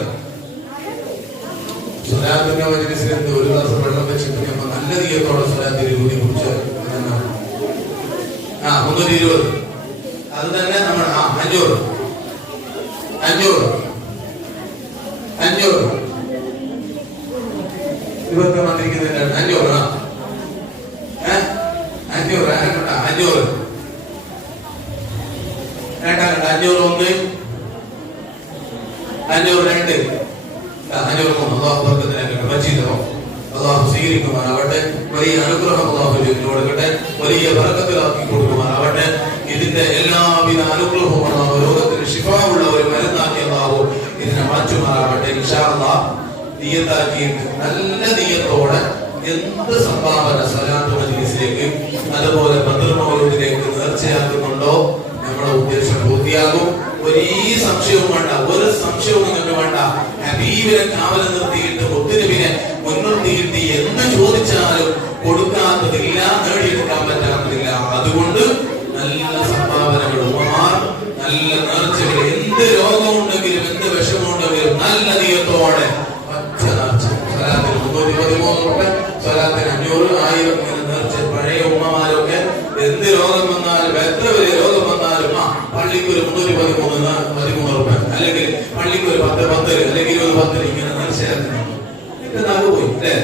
സ്വലാത്തിന്റെ മജ്‌ലിസിൽ ഒരു ഗ്ലാസ് വെള്ളം വെച്ചിട്ട് നമ്മൾ നല്ല നീയത്തോടെ സ്വലാത്തിൽ ഊതി കുടിച്ച് 320. അത് തന്നെ നമ്മൾ 500 ഇതൊക്കെ വന്നിരിക്കുന്നില്ല. 500 501 502 അള്ളാഹു സ്വീകരിക്കുമാറാവട്ടെ. വലിയ അനുഗ്രഹം അള്ളാഹു കൊടുക്കട്ടെ. വലിയ ബർക്കത്തിലാക്കി കൊടുക്കുമാറാവട്ടെ. ഇതിന്റെ എല്ലാവിധ അനുഗ്രഹവും അള്ളാഹു രോഗത്തിന് ശിഫാവുള്ള ഒരു മരുന്നാക്കി അള്ളാഹു ഇതിനെ മാറ്റുമാറാവട്ടെ. ഇൻഷാ അല്ലാഹ് നിയത്താക്കിയിട്ട് നല്ല നിയത്തോടെ എന്ത് സംഭാവന സ്വലാത്ത് മജ്‌ലിസിലേക്ക് അതുപോലെ ബദർ മൗലൂദിലേക്ക് നേർച്ചയാക്കുന്നുണ്ടോ നമ്മുടെ ഉദ്ദേശം പൂർത്തിയാകും. ഒരു സംശയവും വേണ്ട. ഒരു സംശയവും നിങ്ങൾക്ക് വേണ്ട. ഹബീബിനെ കാവൽ നിർത്തിയിട്ട് മുത്തുനബിനെ മുൻനിർത്തിയിട്ട് എന്ത് ചോദിച്ചാലും കൊടുക്കാത്തതില്ല, നേടിയെടുക്കാൻ പറ്റാത്തതില്ല. അതുകൊണ്ട് നല്ല സംഭാവനകൾ, നല്ല നേർച്ചകൾ, എന്ത് രോഗമുണ്ടെങ്കിലും എന്ത് വിഷമമുണ്ടെങ്കിലും നല്ല നിയത്തോടെ ഒറ്റ നേർച്ച. സ്വലാത്തിന് 313 രൂപ, സ്വലാത്തിന് 500, 1000 നേർച്ച. പഴയ ഉമ്മമാരൊക്കെ എന്ത് രോഗം വന്നാലും എത്ര വലിയ രോഗം വന്നാലും പള്ളിക്ക് ഒരു 313 രൂപ, അല്ലെങ്കിൽ പള്ളിക്ക് ഒരു 10 അല്ലെങ്കിൽ 20 ഇങ്ങനെ നേർച്ചയാക്കുന്നു. എന്റെ നാക്ക് പോയി അല്ലേ?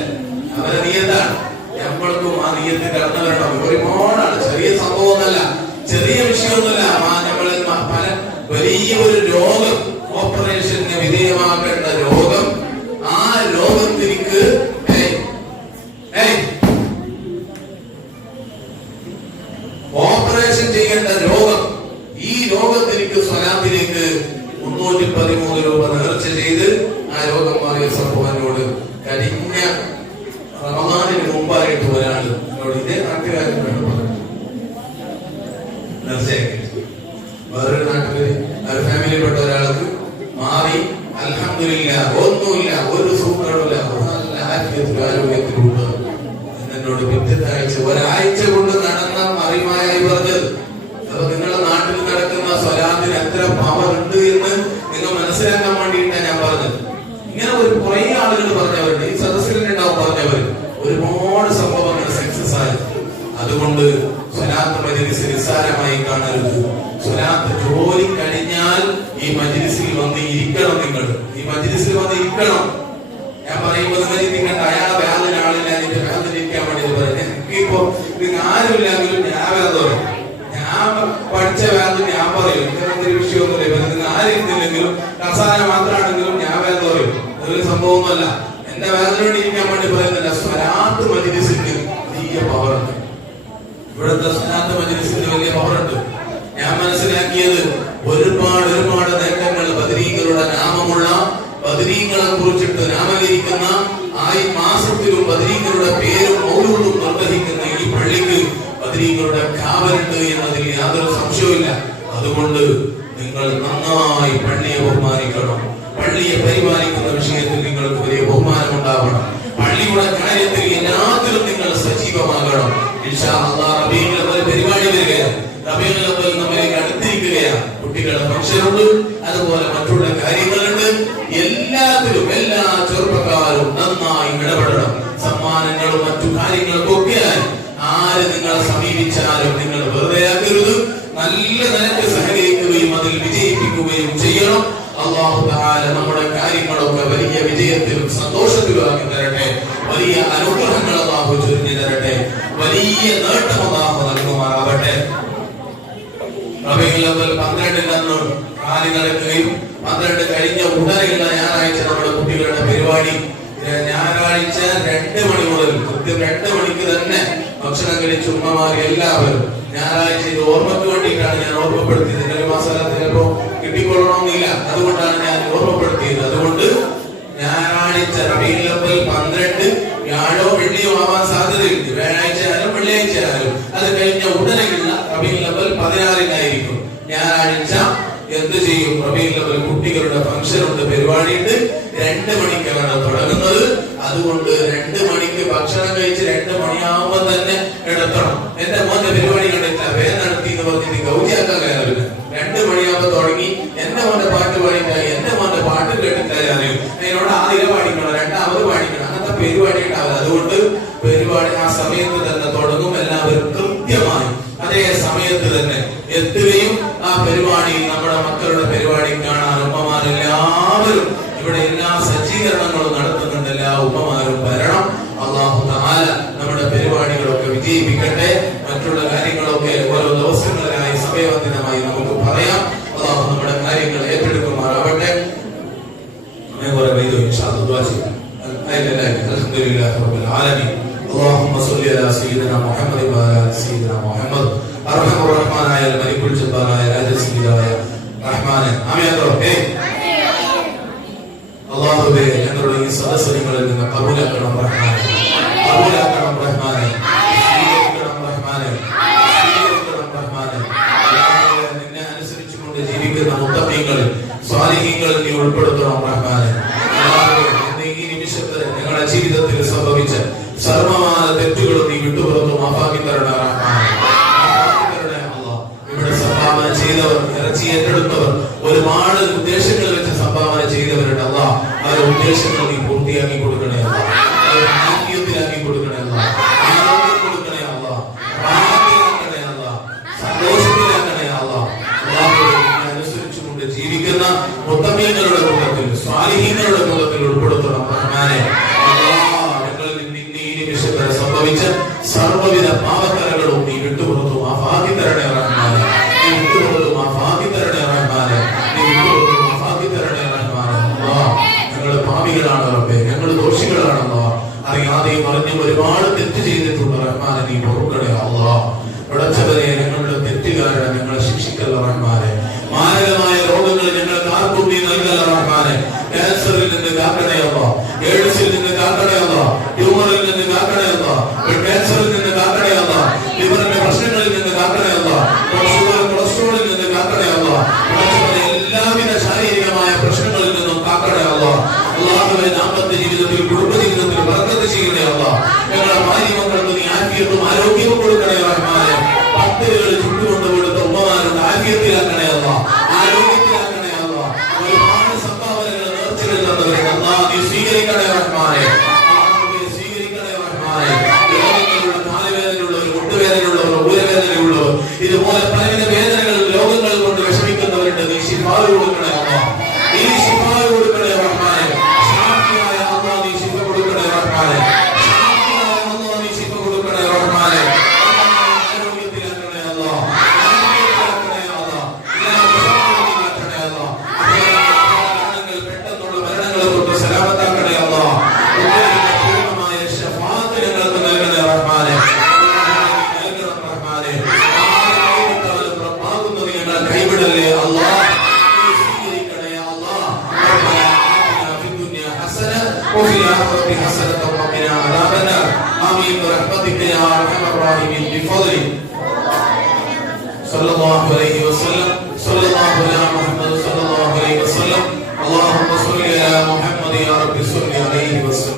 അവരെ നീയത്താണ്. നമ്മൾക്കും ആ നീയത്ത് കടന്നു വരണം. ഒരുപാടാണ്. ചെറിയ സംഭവമൊന്നല്ല, ചെറിയ വിഷയമൊന്നുമല്ല. നമ്മളിൽ പല വലിയ ഒരു രോഗം, ഓപ്പറേഷന് വിധേയമാക്കേണ്ട രോഗം, ആ രോഗത്തിലേക്ക് ഓപ്പറേഷൻ ചെയ്യേണ്ട രോഗം, ഈ രോഗത്തിലേക്ക് സ്വലാത്തിലേക്ക് 313 രൂപ നേർച്ച ചെയ്ത് ആ രോഗം മാറിയ സംഭവനോട് കഴിഞ്ഞ റമദാനിന് മുമ്പായിട്ട് ഒരാൾ എന്നോട് ഇതേ നാട്ടുകാരൻ വേണം പറഞ്ഞു. നേർച്ചയാക്കി വേറൊരു നാട്ടില് ഒരു ഫാമിലിയിൽപ്പെട്ട ഒരാൾക്ക് മാറി. അൽഹംദുലില്ലാ, ഒന്നുമില്ല, ഒരു സൂക്കടില്ല, നല്ല ആരോഗ്യത്തിലുണ്ട്. എന്നോട് പിറ്റത്താഴ്ച ഒരാഴ്ച കൊണ്ട് നടന്ന അറിവായി പറഞ്ഞത്. അപ്പൊ നിങ്ങളുടെ നാട്ടിൽ നടക്കുന്ന സ്വലാത്തിന് എത്ര പവർ ഉണ്ട് എന്ന് നിങ്ങൾ മനസ്സിലാക്കാൻ വേണ്ടിയിട്ടാണ് ഞാൻ പറഞ്ഞത്. ഇങ്ങനെ ഒരു കുറെ ആളുകൾ പറഞ്ഞവരുണ്ട്. ഈ സദസ്സിലുണ്ടാവും പറഞ്ഞവർ. ഒരുപാട് സംഭവങ്ങൾ സക്സസ് ആയി. അതുകൊണ്ട് സ്വലാത്ത് മജ്‌ലിസ് നിസ്സാരമായി കാണരുത്. സ്വലാത്ത് ജോലി കഴിഞ്ഞാൽ ഈ മജ്‌ലിസിൽ വന്ന് ഇരിക്കണം. നിങ്ങൾ ഈ മജ്‌ലിസിൽ വന്ന് ഇരിക്കണം. ഞാൻ പറയുമ്പോൾ നിങ്ങൾ ചിന്തിക്കേണ്ട അയാളെ വേദന ആളില്ല, അതിന്റെ വേദന ഇരിക്കാൻ വേണ്ടി പറയുന്നത്. എനിക്കിപ്പോ നിങ്ങൾ ആരുമില്ലെങ്കിലും ഞാൻ വേദന പറയും. ഞാൻ പഠിച്ച വേദന ഞാൻ പറയും. ഇങ്ങനൊരു വിഷയമൊന്നുമില്ല. നിങ്ങൾ ആരില്ലെങ്കിലും കസാന മാത്രമാണെങ്കിലും ഞാൻ വേദന പറയും. അതൊരു സംഭവമൊന്നുമല്ല. എന്റെ വേദനയോട് ഇരിക്കാൻ വേണ്ടി പറയുന്നില്ല. സ്വലാത്ത് മജ്‌ലിസിന് വലിയ പവറുണ്ട്. ഇവിടുത്തെ സ്വലാത്ത് മജ്‌ലിസിന് വലിയ പവറുണ്ട്. ഞാൻ മനസ്സിലാക്കിയത് ഒരുപാട് നേട്ടങ്ങൾ ബദരീങ്ങളുടെ നാമമുള്ള, ബദരീങ്ങളെ കുറിച്ചിട്ട് നാമകരിക്കുന്ന, ആ മാസത്തിലും ബദരീങ്ങളുടെ പേരും മൗലൂദും നിർവഹിക്കുന്ന ഈ പള്ളിക്ക് ബദരീങ്ങളുടെ കാവലുണ്ട് എന്നതിൽ യാതൊരു സംശയവുമില്ല. അതുകൊണ്ട് നിങ്ങൾ നന്നായി പള്ളിയെ ബഹുമാനിക്കണം. പള്ളിയെ പരിപാലിക്കുന്ന വിഷയത്തിൽ നിങ്ങൾക്ക് വലിയ ബഹുമാനം ഉണ്ടാവണം. പള്ളിയുടെ കാര്യത്തിൽ എല്ലാത്തിലും നിങ്ങൾ സജീവമാകണം. ഇൻഷാ അല്ലാഹ് റബീഉൽ അവ്വൽ പരിപാടി വരിക. ഫംഗ്ഷനുണ്ട്, അതുപോലെ മറ്റുള്ള കാര്യങ്ങളുണ്ട്. എല്ലാത്തിലും എല്ലാ ചെറുപ്പക്കാരും നന്നായി ഇടപെടണം. സമ്മാനങ്ങളും മറ്റു കാര്യങ്ങൾക്കൊക്കെയായി ആര് നിങ്ങളെ സമീപിച്ചാലും നിങ്ങൾ വെറുതെ ആക്കരുത്. നല്ല നിലയ്ക്ക് സഹകരിക്കുകയും അതിൽ വിജയിപ്പിക്കുകയും ചെയ്യണം. അല്ലാഹു തആല നമ്മുടെ കാര്യങ്ങളൊക്കെ വലിയ വിജയത്തിലും സന്തോഷത്തിലും ആക്കി തരട്ടെ. വലിയ അനുഗ്രഹങ്ങൾ അല്ലാഹു ചൊരിഞ്ഞു തരട്ടെ. വലിയ നേട്ടം അല്ലാഹു നൽകുമാറാവട്ടെ. റബീഉൽ അവ്വൽ 12 റാലി നടക്കുകയും 12 കഴിഞ്ഞ ഉടനെയുള്ള ഞായറാഴ്ച നമ്മുടെ കുട്ടികളുടെ പരിപാടി ഞായറാഴ്ച 2 മണി മുതൽ കൃത്യം 2 മണിക്ക് തന്നെ ഭക്ഷണം കഴിച്ച് ഉമ്മമാർ എല്ലാവരും ഞായറാഴ്ച ഇത് ഓർമ്മയ്ക്ക് വേണ്ടിയിട്ടാണ് ഞാൻ ഓർമ്മപ്പെടുത്തിയത്. ഒരു മാസം ചിലപ്പോ കിട്ടിക്കൊള്ളണമെന്നില്ല, അതുകൊണ്ടാണ് ഞാൻ ഓർമ്മപ്പെടുത്തിയത്. അതുകൊണ്ട് ഞായറാഴ്ച റബീഉൽ അവ്വൽ 12 വ്യാഴോ വെള്ളിയോ ആവാൻ സാധ്യതയുണ്ട്. വ്യാഴാഴ്ച ആയാലും വെള്ളിയാഴ്ച ആയാലും അത് കഴിഞ്ഞ ഉടനെയുള്ള റബീഉൽ അവ്വൽ 16-നായിരിക്കും. ഞായറാഴ്ച എന്ത് ചെയ്യും? റബീഉൽ അവ്വൽ കുട്ടികളുടെ ഫംഗ്ഷൻ ഉണ്ട്, പരിപാടിയുണ്ട്. 2 മണിക്കാണ് തുടങ്ങുന്നത്. അതുകൊണ്ട് 2 മണിക്ക് ഭക്ഷണം കഴിച്ച് 2 മണിയാവുമ്പോ തന്നെ കിടത്തണം. എന്റെ മോന്റെ പരിപാടി കണ്ടിട്ടില്ല, വേദന നടത്തി എന്ന് പറഞ്ഞിട്ട് ഗൗരിയാക്കാൻ കയറില്ല. 2 മണിയാവുമ്പോ തുടങ്ങി എന്റെ മോന്റെ പാട്ട് പാടിയിട്ടായി, എന്റെ മോന്റെ പാട്ട് കേട്ടിട്ടായി അറിയും. അതിനോട് ആദ്യം പാടിക്കണം, 2ാമത് പാടിക്കണം, അങ്ങനത്തെ പരിപാടി ഉണ്ടാവില്ല. അതുകൊണ്ട് പരിപാടി ആ സമയത്ത് തന്നെ തുടങ്ങും. എല്ലാവരും കൃത്യമായി അതേ സമയത്ത് തന്നെ എത്തുകയും ആ പരിപാടി നമ്മുടെ മക്കളുടെ പരിപാടി കാണാൻ ഉമ്മമാരെല്ലാവരും ഇവിടെ എല്ലാ സജ്ജീകരണങ്ങളും നടത്തുന്നുണ്ട്. എല്ലാ ഉമ്മമാരും വരണം. അല്ലാഹു തആല നമ്മുടെ പരിപാടികളൊക്കെ വിജയിപ്പിക്കട്ടെ. മറ്റുള്ള കാര്യങ്ങളൊക്കെ ഓരോ ദിവസങ്ങളിലായി സമയബന്ധിതമായി നമുക്ക് പറയാം. അല്ലാഹു നമ്മുടെ കാര്യങ്ങൾ ഏറ്റെടുക്കുമാറാവട്ടെ. അൽഹംദുലില്ലാഹി റബ്ബിൽ ആലമീൻ. اللهم صل على سيدنا محمد وعلى ال سيدنا محمد. അർഹമർ റഹ്മാനായ മലിക്കുൽ ജബ്ബാറായ രാജസീതായ റഹ്മാനെ ആമീൻ. അല്ലാഹുവേ, ഞങ്ങളുടെ ഈ സദസ്സുകളിൽ നിന്ന് കബൂലാക്കണം റഹ്മാനെ, കബൂലാക്കണം റഹ്മാനെ, സ്വീകരിക്കണം റഹ്മാനെ, സ്വീകരിക്കണം റഹ്മാനെ. നിന്നെ അനുസരിച്ചുകൊണ്ട് ജീവിക്കുന്ന മുത്തഖീങ്ങളിൽ സ്വാലിഹീങ്ങളിൽ നീ ഉൾപ്പെടുത്തണം റഹ്മാനെ. ഈ നിമിഷത്ത് ഞങ്ങളുടെ ജീവിതത്തിൽ സംഭവിച്ച സർവമാന തെറ്റുകളും നീ വിട്ടുപുറത്തു മാഫാക്കി തരണേ റഹ്മാനെ. ഇവിടെ സംഭാവന ചെയ്തവർ, ഇറച്ചി ഏറ്റെടുത്തവർ, ഒരുപാട് ഉദ്ദേശങ്ങൾ വെച്ച് സംഭാവന ചെയ്തവരുടെ അല്ലാഹ് അവരുടെ ഉദ്ദേശങ്ങൾ നീ പൂർത്തിയാക്കി കൊടുക്കണേ അല്ലാഹ്. ആരോഗ്യത്തിലാക്കി കൊടുക്കണേ അല്ലാഹ്, ആരോഗ്യം കൊടുക്കണേ അല്ലാഹ്, ആരോഗ്യമാക്കണേ അല്ലാഹ്, സന്തോഷത്തിലാക്കണേ അല്ലാഹ്. അല്ലാഹുവേ, അനുസരിച്ചുകൊണ്ട് ജീവിക്കുന്ന മുത്തഖീങ്ങളുടെ കൂട്ടത്തിൽ, സ്വാലിഹീങ്ങളുടെ കൂട്ടത്തിൽ ഉൾപ്പെടുത്തണം റഹ്മാനെ. സംഭവിച്ച സർവ്വവിധ പാപക്കരകളും നീ വിട്ടുപുറത്തു മാഫാക്കി തരണേ റഹ്മാനെ, നീ വിട്ടുപുറത്തു മാഫാക്കി തരണേ റഹ്മാനെ, നീ വിട്ടുപുറത്തു മാഫാക്കി തരണേ റഹ്മാനെ. ഞങ്ങൾ പാപികളാണ് റബ്ബേ, ഞങ്ങൾ ദോഷികളാണല്ലോ. അറിയാതെയും അറിഞ്ഞും ഒരുപാട് തെറ്റ് ചെയ്തിട്ടുണ്ട് റഹ്മാനെ, നീ പൊറുക്കണേ അല്ലാഹ്. ഉടച്ചവരെ, ഞങ്ങളുടെ തെറ്റുകാരെ ഞങ്ങളെ ശിക്ഷിക്കല്ല റഹ്മാനെ. മാരകമായ രോഗങ്ങൾ ഞങ്ങൾക്ക് ആർക്കും നീ നൽകല്ല റഹ്മാനെ. ക്യാൻസറിൽ നിന്ന് കാക്കണേ അല്ലാഹ്, എയ്ഡ്സിൽ നിന്ന് കാക്കണേ അല്ലാഹ്, ട്യൂമറിൽ നിന്ന് കാക്കണേ അല്ലാഹ്, ക്യാൻസറിൽ നിന്ന് കാക്കണേ അല്ലാഹ്, ലിവറിന്റെ പ്രശ്നങ്ങളിൽ നിന്ന് കാക്കണേ അല്ലാഹ്, കൊളസ്ട്രോളിൽ നിന്ന് കാക്കണേ അല്ലാഹ്, എല്ലാവിധ ശാരീരികമായ പ്രശ്നങ്ങളിൽ നിന്നും കാക്കണേ അല്ലാഹ്. അല്ലാഹുവേ, ദാമ്പത്യ ജീവിതത്തിൽ, കുടുംബ ജീവിതത്തിൽ ബർക്കത്ത് ചെയ്യണേ അല്ലാഹ്. ഞങ്ങളുടെ ഭാര്യ മക്കൾക്ക് നീ ആഫിയത്തും ആരോഗ്യവും കൊടുക്കണേ റഹ്മാനെ. പത്തുകൾ ചുട്ടുകൊണ്ട് കൊടുത്ത ഉമ്മമാരുടെ ആഫിയത്തിലാക്കണേ അല്ലാഹ്, ആരോഗ്യത്തിലാക്കണേ അല്ലാഹ്. ഒരുപാട് സംഭാവനകൾ നേർച്ചകൾ തന്നവരെ അല്ലാഹ് നീ സ്വീകരിക്കണേ റഹ്മാനെ, സ്വീകരിക്കണേ റഹ്മാനെ. രോഗങ്ങളുള്ള, കാലുവേദനയുള്ളവർ, മുട്ടുവേദനയുള്ളവർ, ഊരവേദനയുള്ളവർ, ഇതുപോലെ പലവിധ വേദനകൾ രോഗങ്ങൾ കൊണ്ട് വിഷമിക്കുന്നവരുണ്ട്. നീ ശിഫാ കൊടുക്കണേ അല്ലാഹ്, നീ ശിഫാ കൊടുക്കണേ റഹ്മാനെ. ശാന്തിയായ അല്ലാഹ് നീ ശിഫ കൊടുക്കണേ റഹ്മാനെ, ശാന്തിയായ അല്ലാഹ് നീ ശിഫ കൊടുക്കണേ റഹ്മാനെ. ആരോഗ്യത്തിലാക്കണേ അല്ലാഹ്, ആരോഗ്യത്തിലാക്കണേ അല്ലാഹ്, പെട്ടെന്നുള്ള മരണങ്ങളെ തൊട്ട് സലാമത്താക്കണേ അല്ലാഹ്. പൂർണ്ണമായ ശഫാഅത്ത് ഞങ്ങൾക്ക് നൽകണേ റഹ്മാനെ, നൽകണം റഹ്മാനെ. ആരെയും പ്രഭാകുന്നത് ഞങ്ങൾ കൈവിടല്ലേ അല്ലാഹ്, സ്വീകരിക്കണേ അല്ലാഹ്. റബ്ബനാ ആതിനാ ഫിദ്ദുനിയ ഹസന വഫിൽ ആഖിറതി ഹസനത വഖിനാ അദാബന്നാർ. ആമീൻ ബിറഹ്മതിക യാ അർഹമർ റഹീമീൻ ബിഫദ്ലിക സല്ലല്ലാഹു അലൈഹി വസല്ലം. സല്ലല്ലാഹു അലാ മുഹമ്മദ് സല്ലല്ലാഹു അലൈഹി വസല്ലം. اللهم صل على محمد يا رب صل عليه